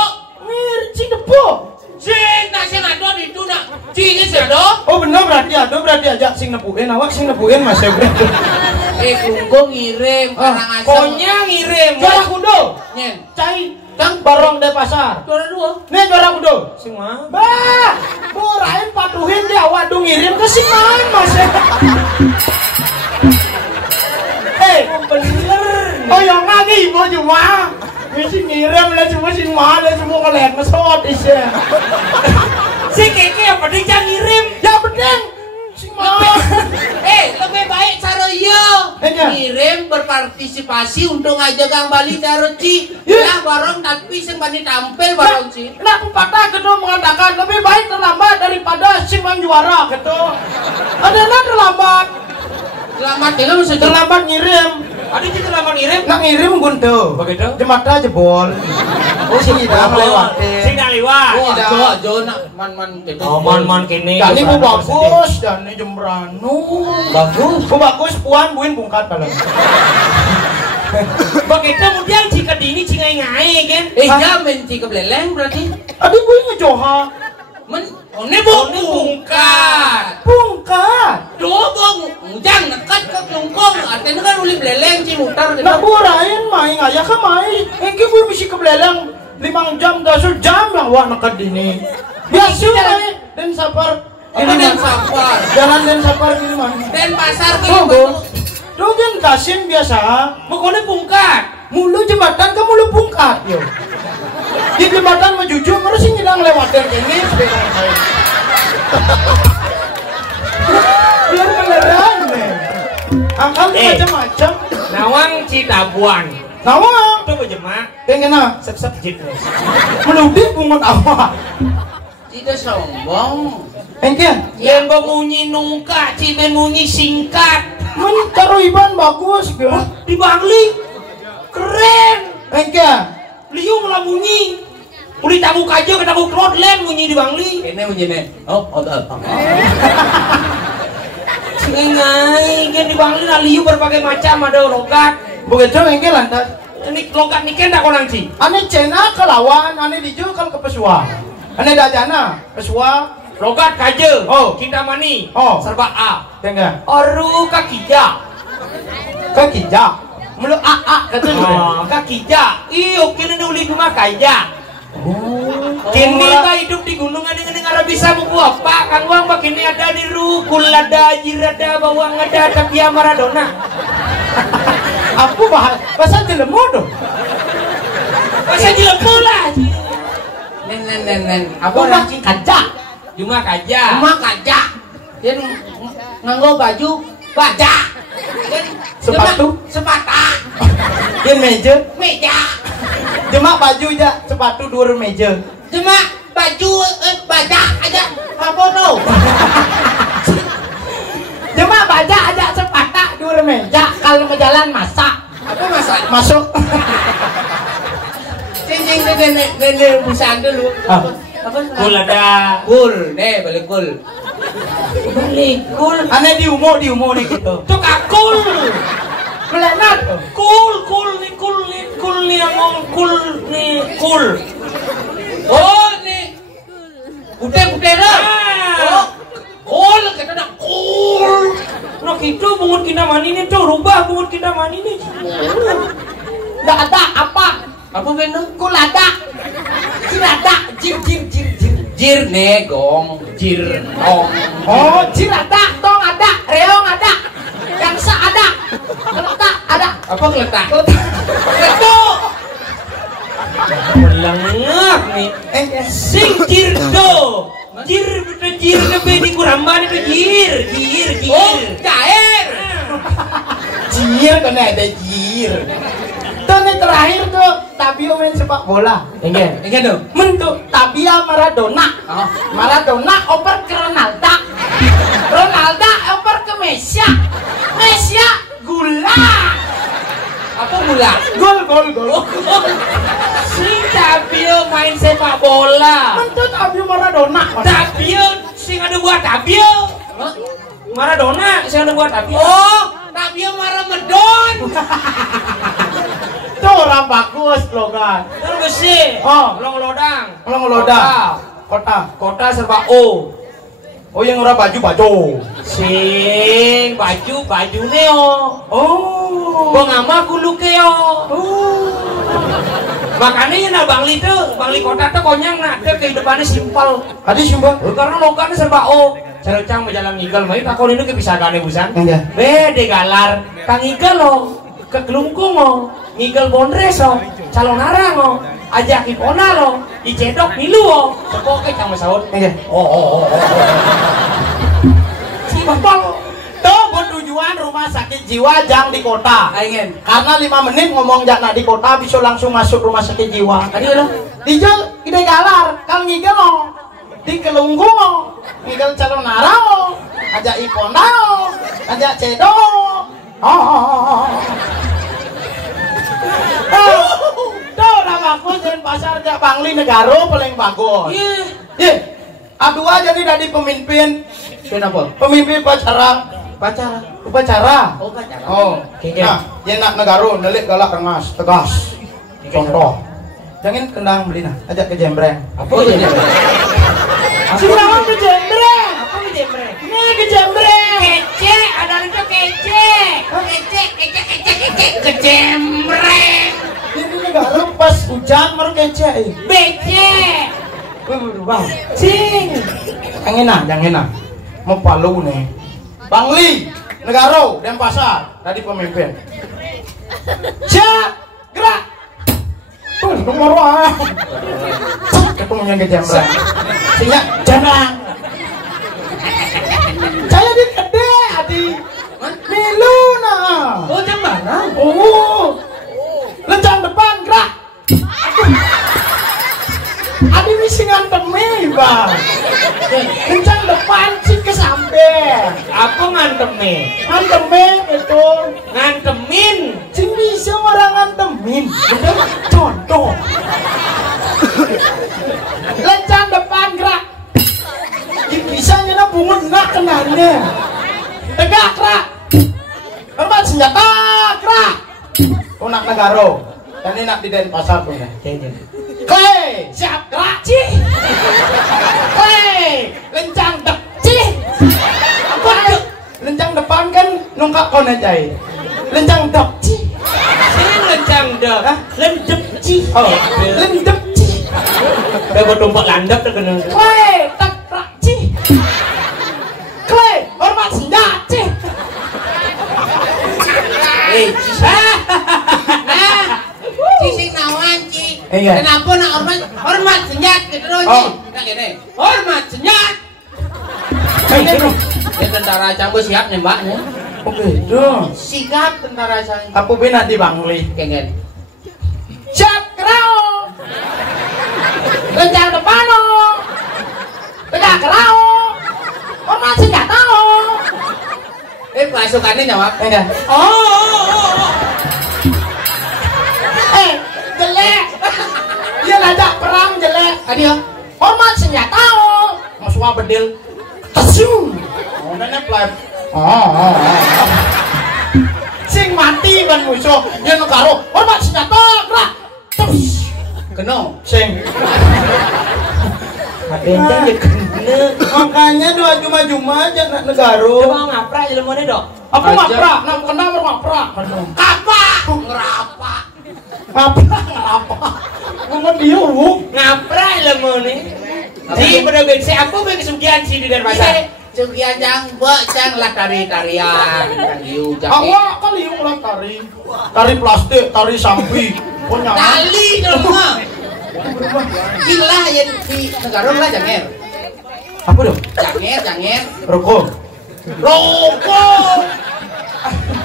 Mirci depo. Sing ada di itu nak. Ci ini ada. Oh benar berarti ajak sing nepuin awak sing nepuin Mas Ebret. Kunggo ngirim Karangasem. Konya ngirim. Juara kudo. Nyen. Cai tang barong de pasar. Juara 2. Nih juara kudo. Sing mah. Bah, burain patuhin dia awak do ngirim ke sing man Mas. Bener. Oh yang lagi ibu cuma. Mesti ngirim lah cuma sing mana semua kolek ngesot isya. Si keke apa dia ngirim? Ya bener. Sing mana? Lebih baik cara ngirim berpartisipasi untuk ngajak Kang Bali cara Ci. Ya bareng tapi sing bani tampil bareng Ci. Nah pepatah gitu mengatakan lebih baik terlambat daripada sing juara gitu. Ada terlambat. Terlambat dengan maksudnya Terlambat ngirim. Ada Ci terlambat ngirim. Nak ngirim guntu. Begitu. Jembatan jebol. Oh sing ida lewat. Sing lewat. Jo nak man gitu. Oh man kene. Dan ini bagus dan ini Jembrano. Bagus. Bagus puan buin bungkat kalau. Begitu kemudian jika dini cingai-ngai kan. Jamin Ci kebeleleng berarti. Aduh buin ngejoha. Ini bungkat. Bungkat. Dobong, ujang nekat ke kelungkong. Artinya kan uli beleleng Ci mutar. Nak burain main aja kan main. Engke buin mesti kebeleleng 5 jam 10 jam yang wah nekat dini. Biasa main dan sapar. Apa dan sapar? Jalan dan sapar gini mah. Dan pasar ke Tuh kan Kasim biasa. Pokoknya bungkat. Mulu jembatan ke mulu bungkat yo. Di jembatan menuju harus ngilang lewatin ini sepeda saya. Biar beneran nih. Angkal macam-macam. Nawang Citabuan. Nawang. Itu berjemaah. Pengen apa? Sep-sep jit. Meludih bungut apa? Tidak sombong. Engke. Yang bemunyi nungka, Cita munyi singkat. Karo Iban bagus ke? Di Bangli. Keren. Engke. Liu malah munyi. Uli tamu kaja ke tamu Cloudland munyi di Bangli. Ini munyi oh. Ngai kan di Bangli nah liu berbagai macam ada logat. Begitu engke lantas. Ini logat ni kan tak konang Ci. Ane Cina ke lawan, ane dijual ke Pesua. Ane dajana Pesua. Logat kaja. Oh. Kintamani. Oh. Serba A. Tengah. Oru kakija. Kakija. Mulu a kata Oh, kakija. Iyo kini uli cuma kaja. Kini ba hidup di gunungan dengan bisa buku apa? Kang Wang ba kini ada di Rukul ada Jirada Bawang ada Tapia Maradona. Aku bahasa jelemu dong. Masa jelemu lah. Nen. Aku masih kaca. Cuma kaja. Cuma kaca. Dia nganggo baju baja. Sepatu. Sepata. Dia meja. Meja. baju aja, sepatu dua meja. Cuma baju baja aja. Apa no? Cuma baja aja sepatu dua meja. Kalau mau jalan masak. Apa masak? Masuk. Cincin nenek busaan dulu. Apa? Kul ada. Kul, nih balik kul. Balik kul. Aneh di umo nih gitu. Cuk akul. Kelenat. Kul nih yang ngomong kul. Oh nih. Putih dah. Oh. Kul kita nak kul. Nah gitu bungut kita mani nih tuh rubah bungut kita mani nih. Nggak ada apa? Apa bener? Kul ada. Cirada. Jir nih gong. Jir gong. Oh, cirada. Tong ada. Reong ada. Gangsa ada. Keletak ada. Apa keletak? Ketuk. Melengak nih. Sing jir do. Jir lebih di kuramban itu jir. Oh, cair. Jir kena ada jir. Tuh nih terakhir tuh Tabio main sepak bola. Enggak dong. Mentuk Tabia Maradona. Oh. Maradona oper ke Ronaldo. Ronaldo oper ke Messi. Gula. Apa gula? Gol. Sing Tabio main sepak bola. Mentuk Tabio Maradona. Tabio sing ada buat Tabio. Maradona sing ada buat Tabio. Oh, Tabio Maramedon. Tuh orang bagus slogan. Terus besi. Oh. Lodang. Kota serba O. Oh yang orang baju. Sing baju neo. Oh. Bangama kulu keo. Makanya Bangli kota tuh konyang tuh kehidupannya simpel. Adi sumpah. Karena lokalnya serba O. Cerocang menjalan ngigal, mai takon ini kepisahane busan. Iya. Bede galar, kang ngigal lo, ke kelungkung lo, ngigal bondres lo, calon arang lo, ajak ipona lo, dicedok milu lo, sepoke cang masaud. Iya. Oh. Si bapak lo. Tuh tujuan rumah sakit jiwa jang di kota. Ingin. Karena 5 menit ngomong jak nak di kota bisa langsung masuk rumah sakit jiwa. Tadi udah. Dijel ide galar, kal ngigel lo. Di kelunggu lo. Ngigel calon narao. Ajak ipondao. Ajak cedo. Tuh namaku jadi pasar jak Bangli Negaro paling bagus. Iya. Adua jadi dari pemimpin. Kenapa? Pemimpin upacara. Pacaran. Upacara. Oh, pacaran. Oh. Nah, dia nak Negaro nelik galak rengas, tegas. Contoh. Jangan kendang beli nah, ajak ke Jembreng. Apa itu? Siapa ke Jembreng? Apa itu jembreng? Ini ke Jembreng. Kece, ada itu kece. Kece, ke jembreng. Ini Negaro pas hujan baru kece. Bece. Wah, cing. Yang enak. Mau Palu nih. Bangli, Negaro, Denpasar, tadi pemimpin. Siap, gerak. Tuh, nomor wah. Ketemunya ke Jembreng. Siap, jangan. Saya di gede, adi. Milu nah. Oh, jembreng. Oh, lencang depan, gerak. Adi misi ngantemi, bang. Lencang depan sih ke samping. Apa ngantemi? Ngantemi itu. Ngantemin. Sing bisa orang ngantemin. Betul? Contoh. Lencang depan gerak. Sing bisa nyana bungun nak kenalnya. Tegak gerak. Hormat senjata gerak. Oh nak Negaro. Dan ini nak di Denpasar tuh ya. Klei, siap gerak cih. Klei, lencang dek cih. Apa tuh? Lencang depan kan nungkak kau necai. Lencang dek cih. Sing lencang dek. Lendep cih. Oh, lendep cih. Udah tumpak landep tuh kena. Klei, tak gerak cih. Klei, hormat senjata cih. Ci nawan ci. Iya. Kenapa nak hormat senjat gitu loh Oh. ci. Nah gini. Hormat senjat. Gini. Ya tentara canggu siap nembaknya. Oke, dong. Sikap tentara canggu. Apa bina di Bangli? Kengen. Siap kerao. Lencang depan lo. Tegak kerao. Hormat senjata lo. Pasukannya jawab. Enggak. Oh. Jelek. Dia ngajak perang jelek. Adio. Hormat senjata lo. Musuh bedil. Tesung. Oh, nenek play. Oh. Sing mati ban musuh. Dia Negaro. Hormat senjata. Gerak. Terus. Keno. Sing. Adanya ya kena. Makanya doa cuma-cuma aja nak Negaro. Coba ngaprak aja lemone dok. Apa ngaprak? Nam kenal ngaprak. Kapak. Ngerapak. Ngaprak. Ngomong dia Ngaprak lemone. Di pada bensi aku bagi kesugihan sih di Denpasar. Sugian jang buat jang lah tari-tarian. Jang iu jang. awak kali yang ulah tari plastik, tari sampi, punya Tali dong mah. Gila ya di negara lah janger. apa dong? Janger. Rokok.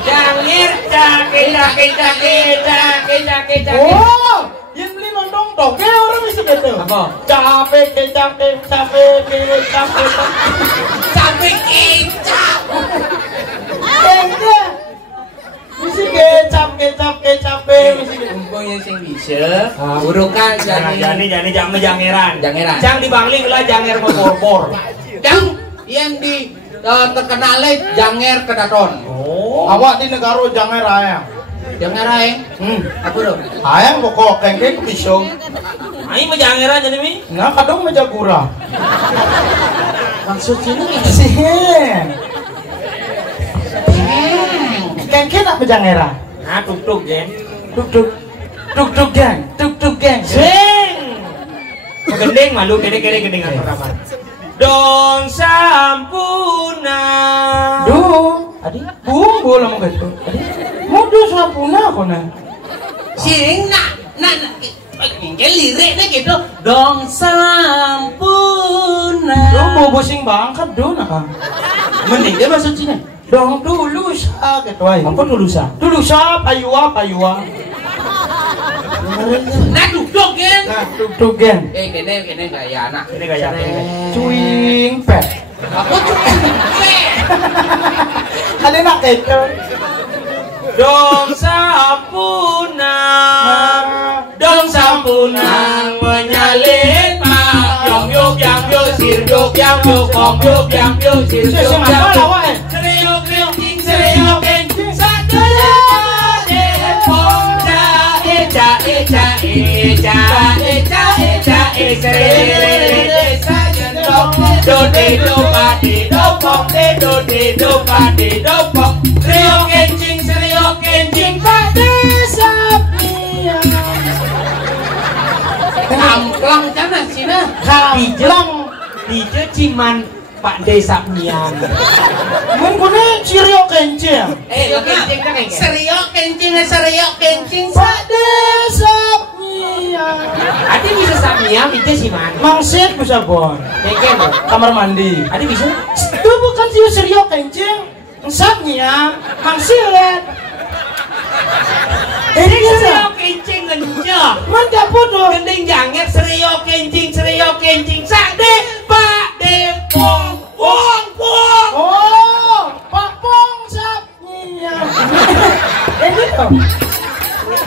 Jangir, cake. Oh, yang beli nondong toge orang bisa gitu. Apa? Capek. Sampai kecap. Enggak. Misi kecap. Misi Mumpung yang sing bisa. Urukan Jani jamu jangeran. Jangeran. Jang di Bangli lah janger ngopor. Jang yang di terkenal janger kedaton. Oh. awak di Negaro jangan ayam. Janger aing. Aku dong. Ayam pokok kengke kepisau. Aing mah jangeran jadi mi. Nah kadang menjagura. Maksud sini Sih. Kengke nak menjangera. Nah tuk geng. Tuk geng. Sing. Gendeng malu gede gendengan pertama. Dong sampuna. Adi, bumbu lah mau gitu. Mudu sapuna aku nah. sing nak liriknya gitu. Dong sampuna. Bumbu sing bangkat do nah. Mending dia masuk sini. Dong Tulusa gitu aja. Apa Tulusa? Tulusa payua. Nah duduk kan. Nah, duduk gen. Kene gaya anak. Ini kayak Cuing pet. Aku cukup. Ada nak itu. Dong sampunang menyalin pak yong yuk yang yuk sir yuk yang yuk kong yuk yang yuk sir yuk yang yuk seriuk kencing sadaya depong jae serere sajendong dode dopade dopong dopade dopong seriuk kencing pade sapian Kamplang cana Cina. Kamplang Dije ciman Pak Desa Mian. Men kone sirio kencing. Seriok kencing Pak Desa Mian. Adi bisa Samian Dije ciman. Mangsit bisa bon. Keke Kamar mandi. Adi bisa. Itu bukan sirio kencing. Sapnya mangsit. Ini seriok kencing ngenyah. Mantap bodoh. Gending janget seriok kencing sade Pak Depong pong. Oh, Pak Pong sapnya. Itu.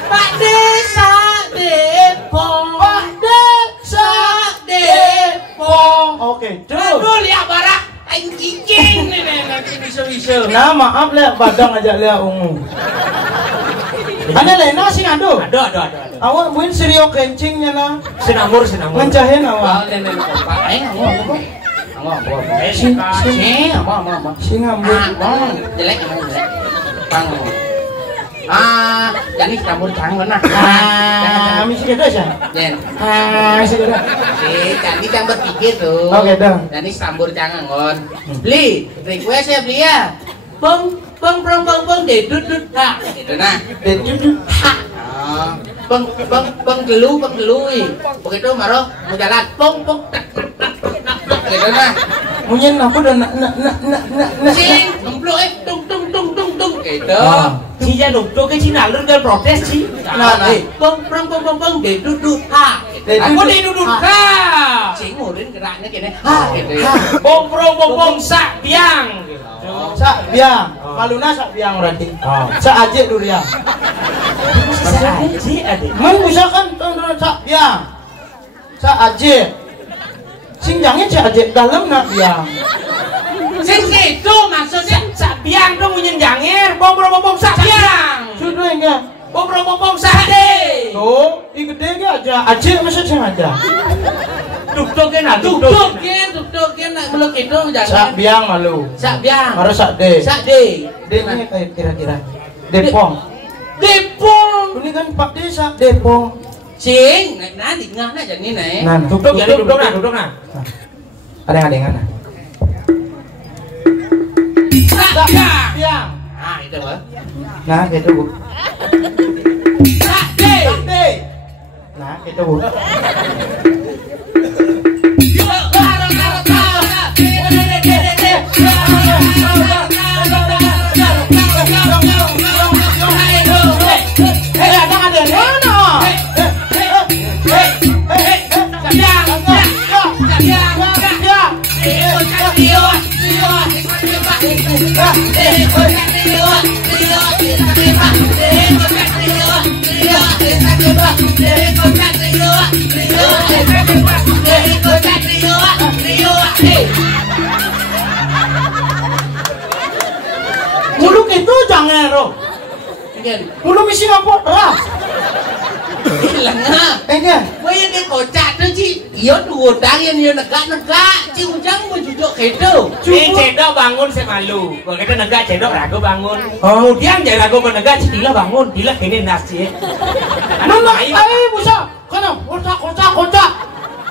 Pak Desa Depong. Pak Desa Depong. Oke, tuh. Aduh lihat barak aing cicing nanti bisa. Nah, maaf lihat badang aja lihat ungu. Ada lena sih ngadu. Ada. Awak buin sirio kencingnya lah. Senamur. Ngencahin awak. Pak aing ngomong. Si ngambul. Jelek. Bang. Jadi campur cangon nah. Misi kita sih. Jen. Misi kita. Jadi yang berpikir tuh. Oke dong. Jadi campur cangon. Beli, request ya beli ya. Bang, dedut ha. Gitu nah. Dedut ha. Bang gelu. Begitu maro mau jalan. Tak. Gitu nah. Munyin aku udah nak. Sing, gemblok tung gitu. Si Januk tuh ke Cina lu udah protes sih. Nah, bang dedut ha. Aku dedut ha. Sing ngurin geraknya gini. Ha gitu. Bong sak biang. Sak biang. Maluna sak biang berarti. Sak aje durian. Sak aje ade. Men misalkan sak biang. Sak aje. Sing jangan sak aje dalam nak biang. Sing situ maksudnya Sak biang dong munyin janger. Bong sak biang. Sudah enggak? Bong sak ade. Tuh, ini gede gak aja. Aje maksud sing aja. Duk-dukin nak belum itu jangan. Sak biang malu. Sak biang. Harus sak de. De ini kayak kira-kira. Depong. Ini kan Pak Desa Depong. Sing, nah di tengah nah jadi nih. Nah, duk nah. Ada yang adengan nah. Sak biang. Biang. Itu loh. Nah, gitu Bu. Sak de. Nah, gitu Bu. Muluk itu jangan roh. Muluk misi ngampuk ras. Lengah. Enggak. Bây giờ kocak tu ci, iyo dua tangan iyo negak, cincang mau jujur kedo. Cedok bangun saya malu. Begitu negak cedok ragu bangun. Kemudian jadi ragu menegak Dila bangun. Dila kini nasi. Nona, ayo busa. Kana kocak.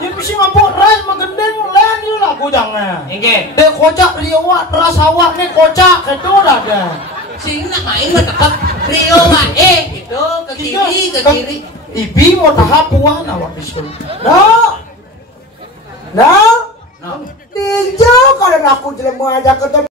Dia misi ngampuk ras magendeng lain iyo lagu jangan. Enggak. Dek kocak liwat ras awak ni kocak kedo dah ada. Sing nak main mah tetap Rio gitu ke kiri. Ibi mau tahap puan awak bisul. Dah. Tinjau kalau aku jelemu aja ketemu.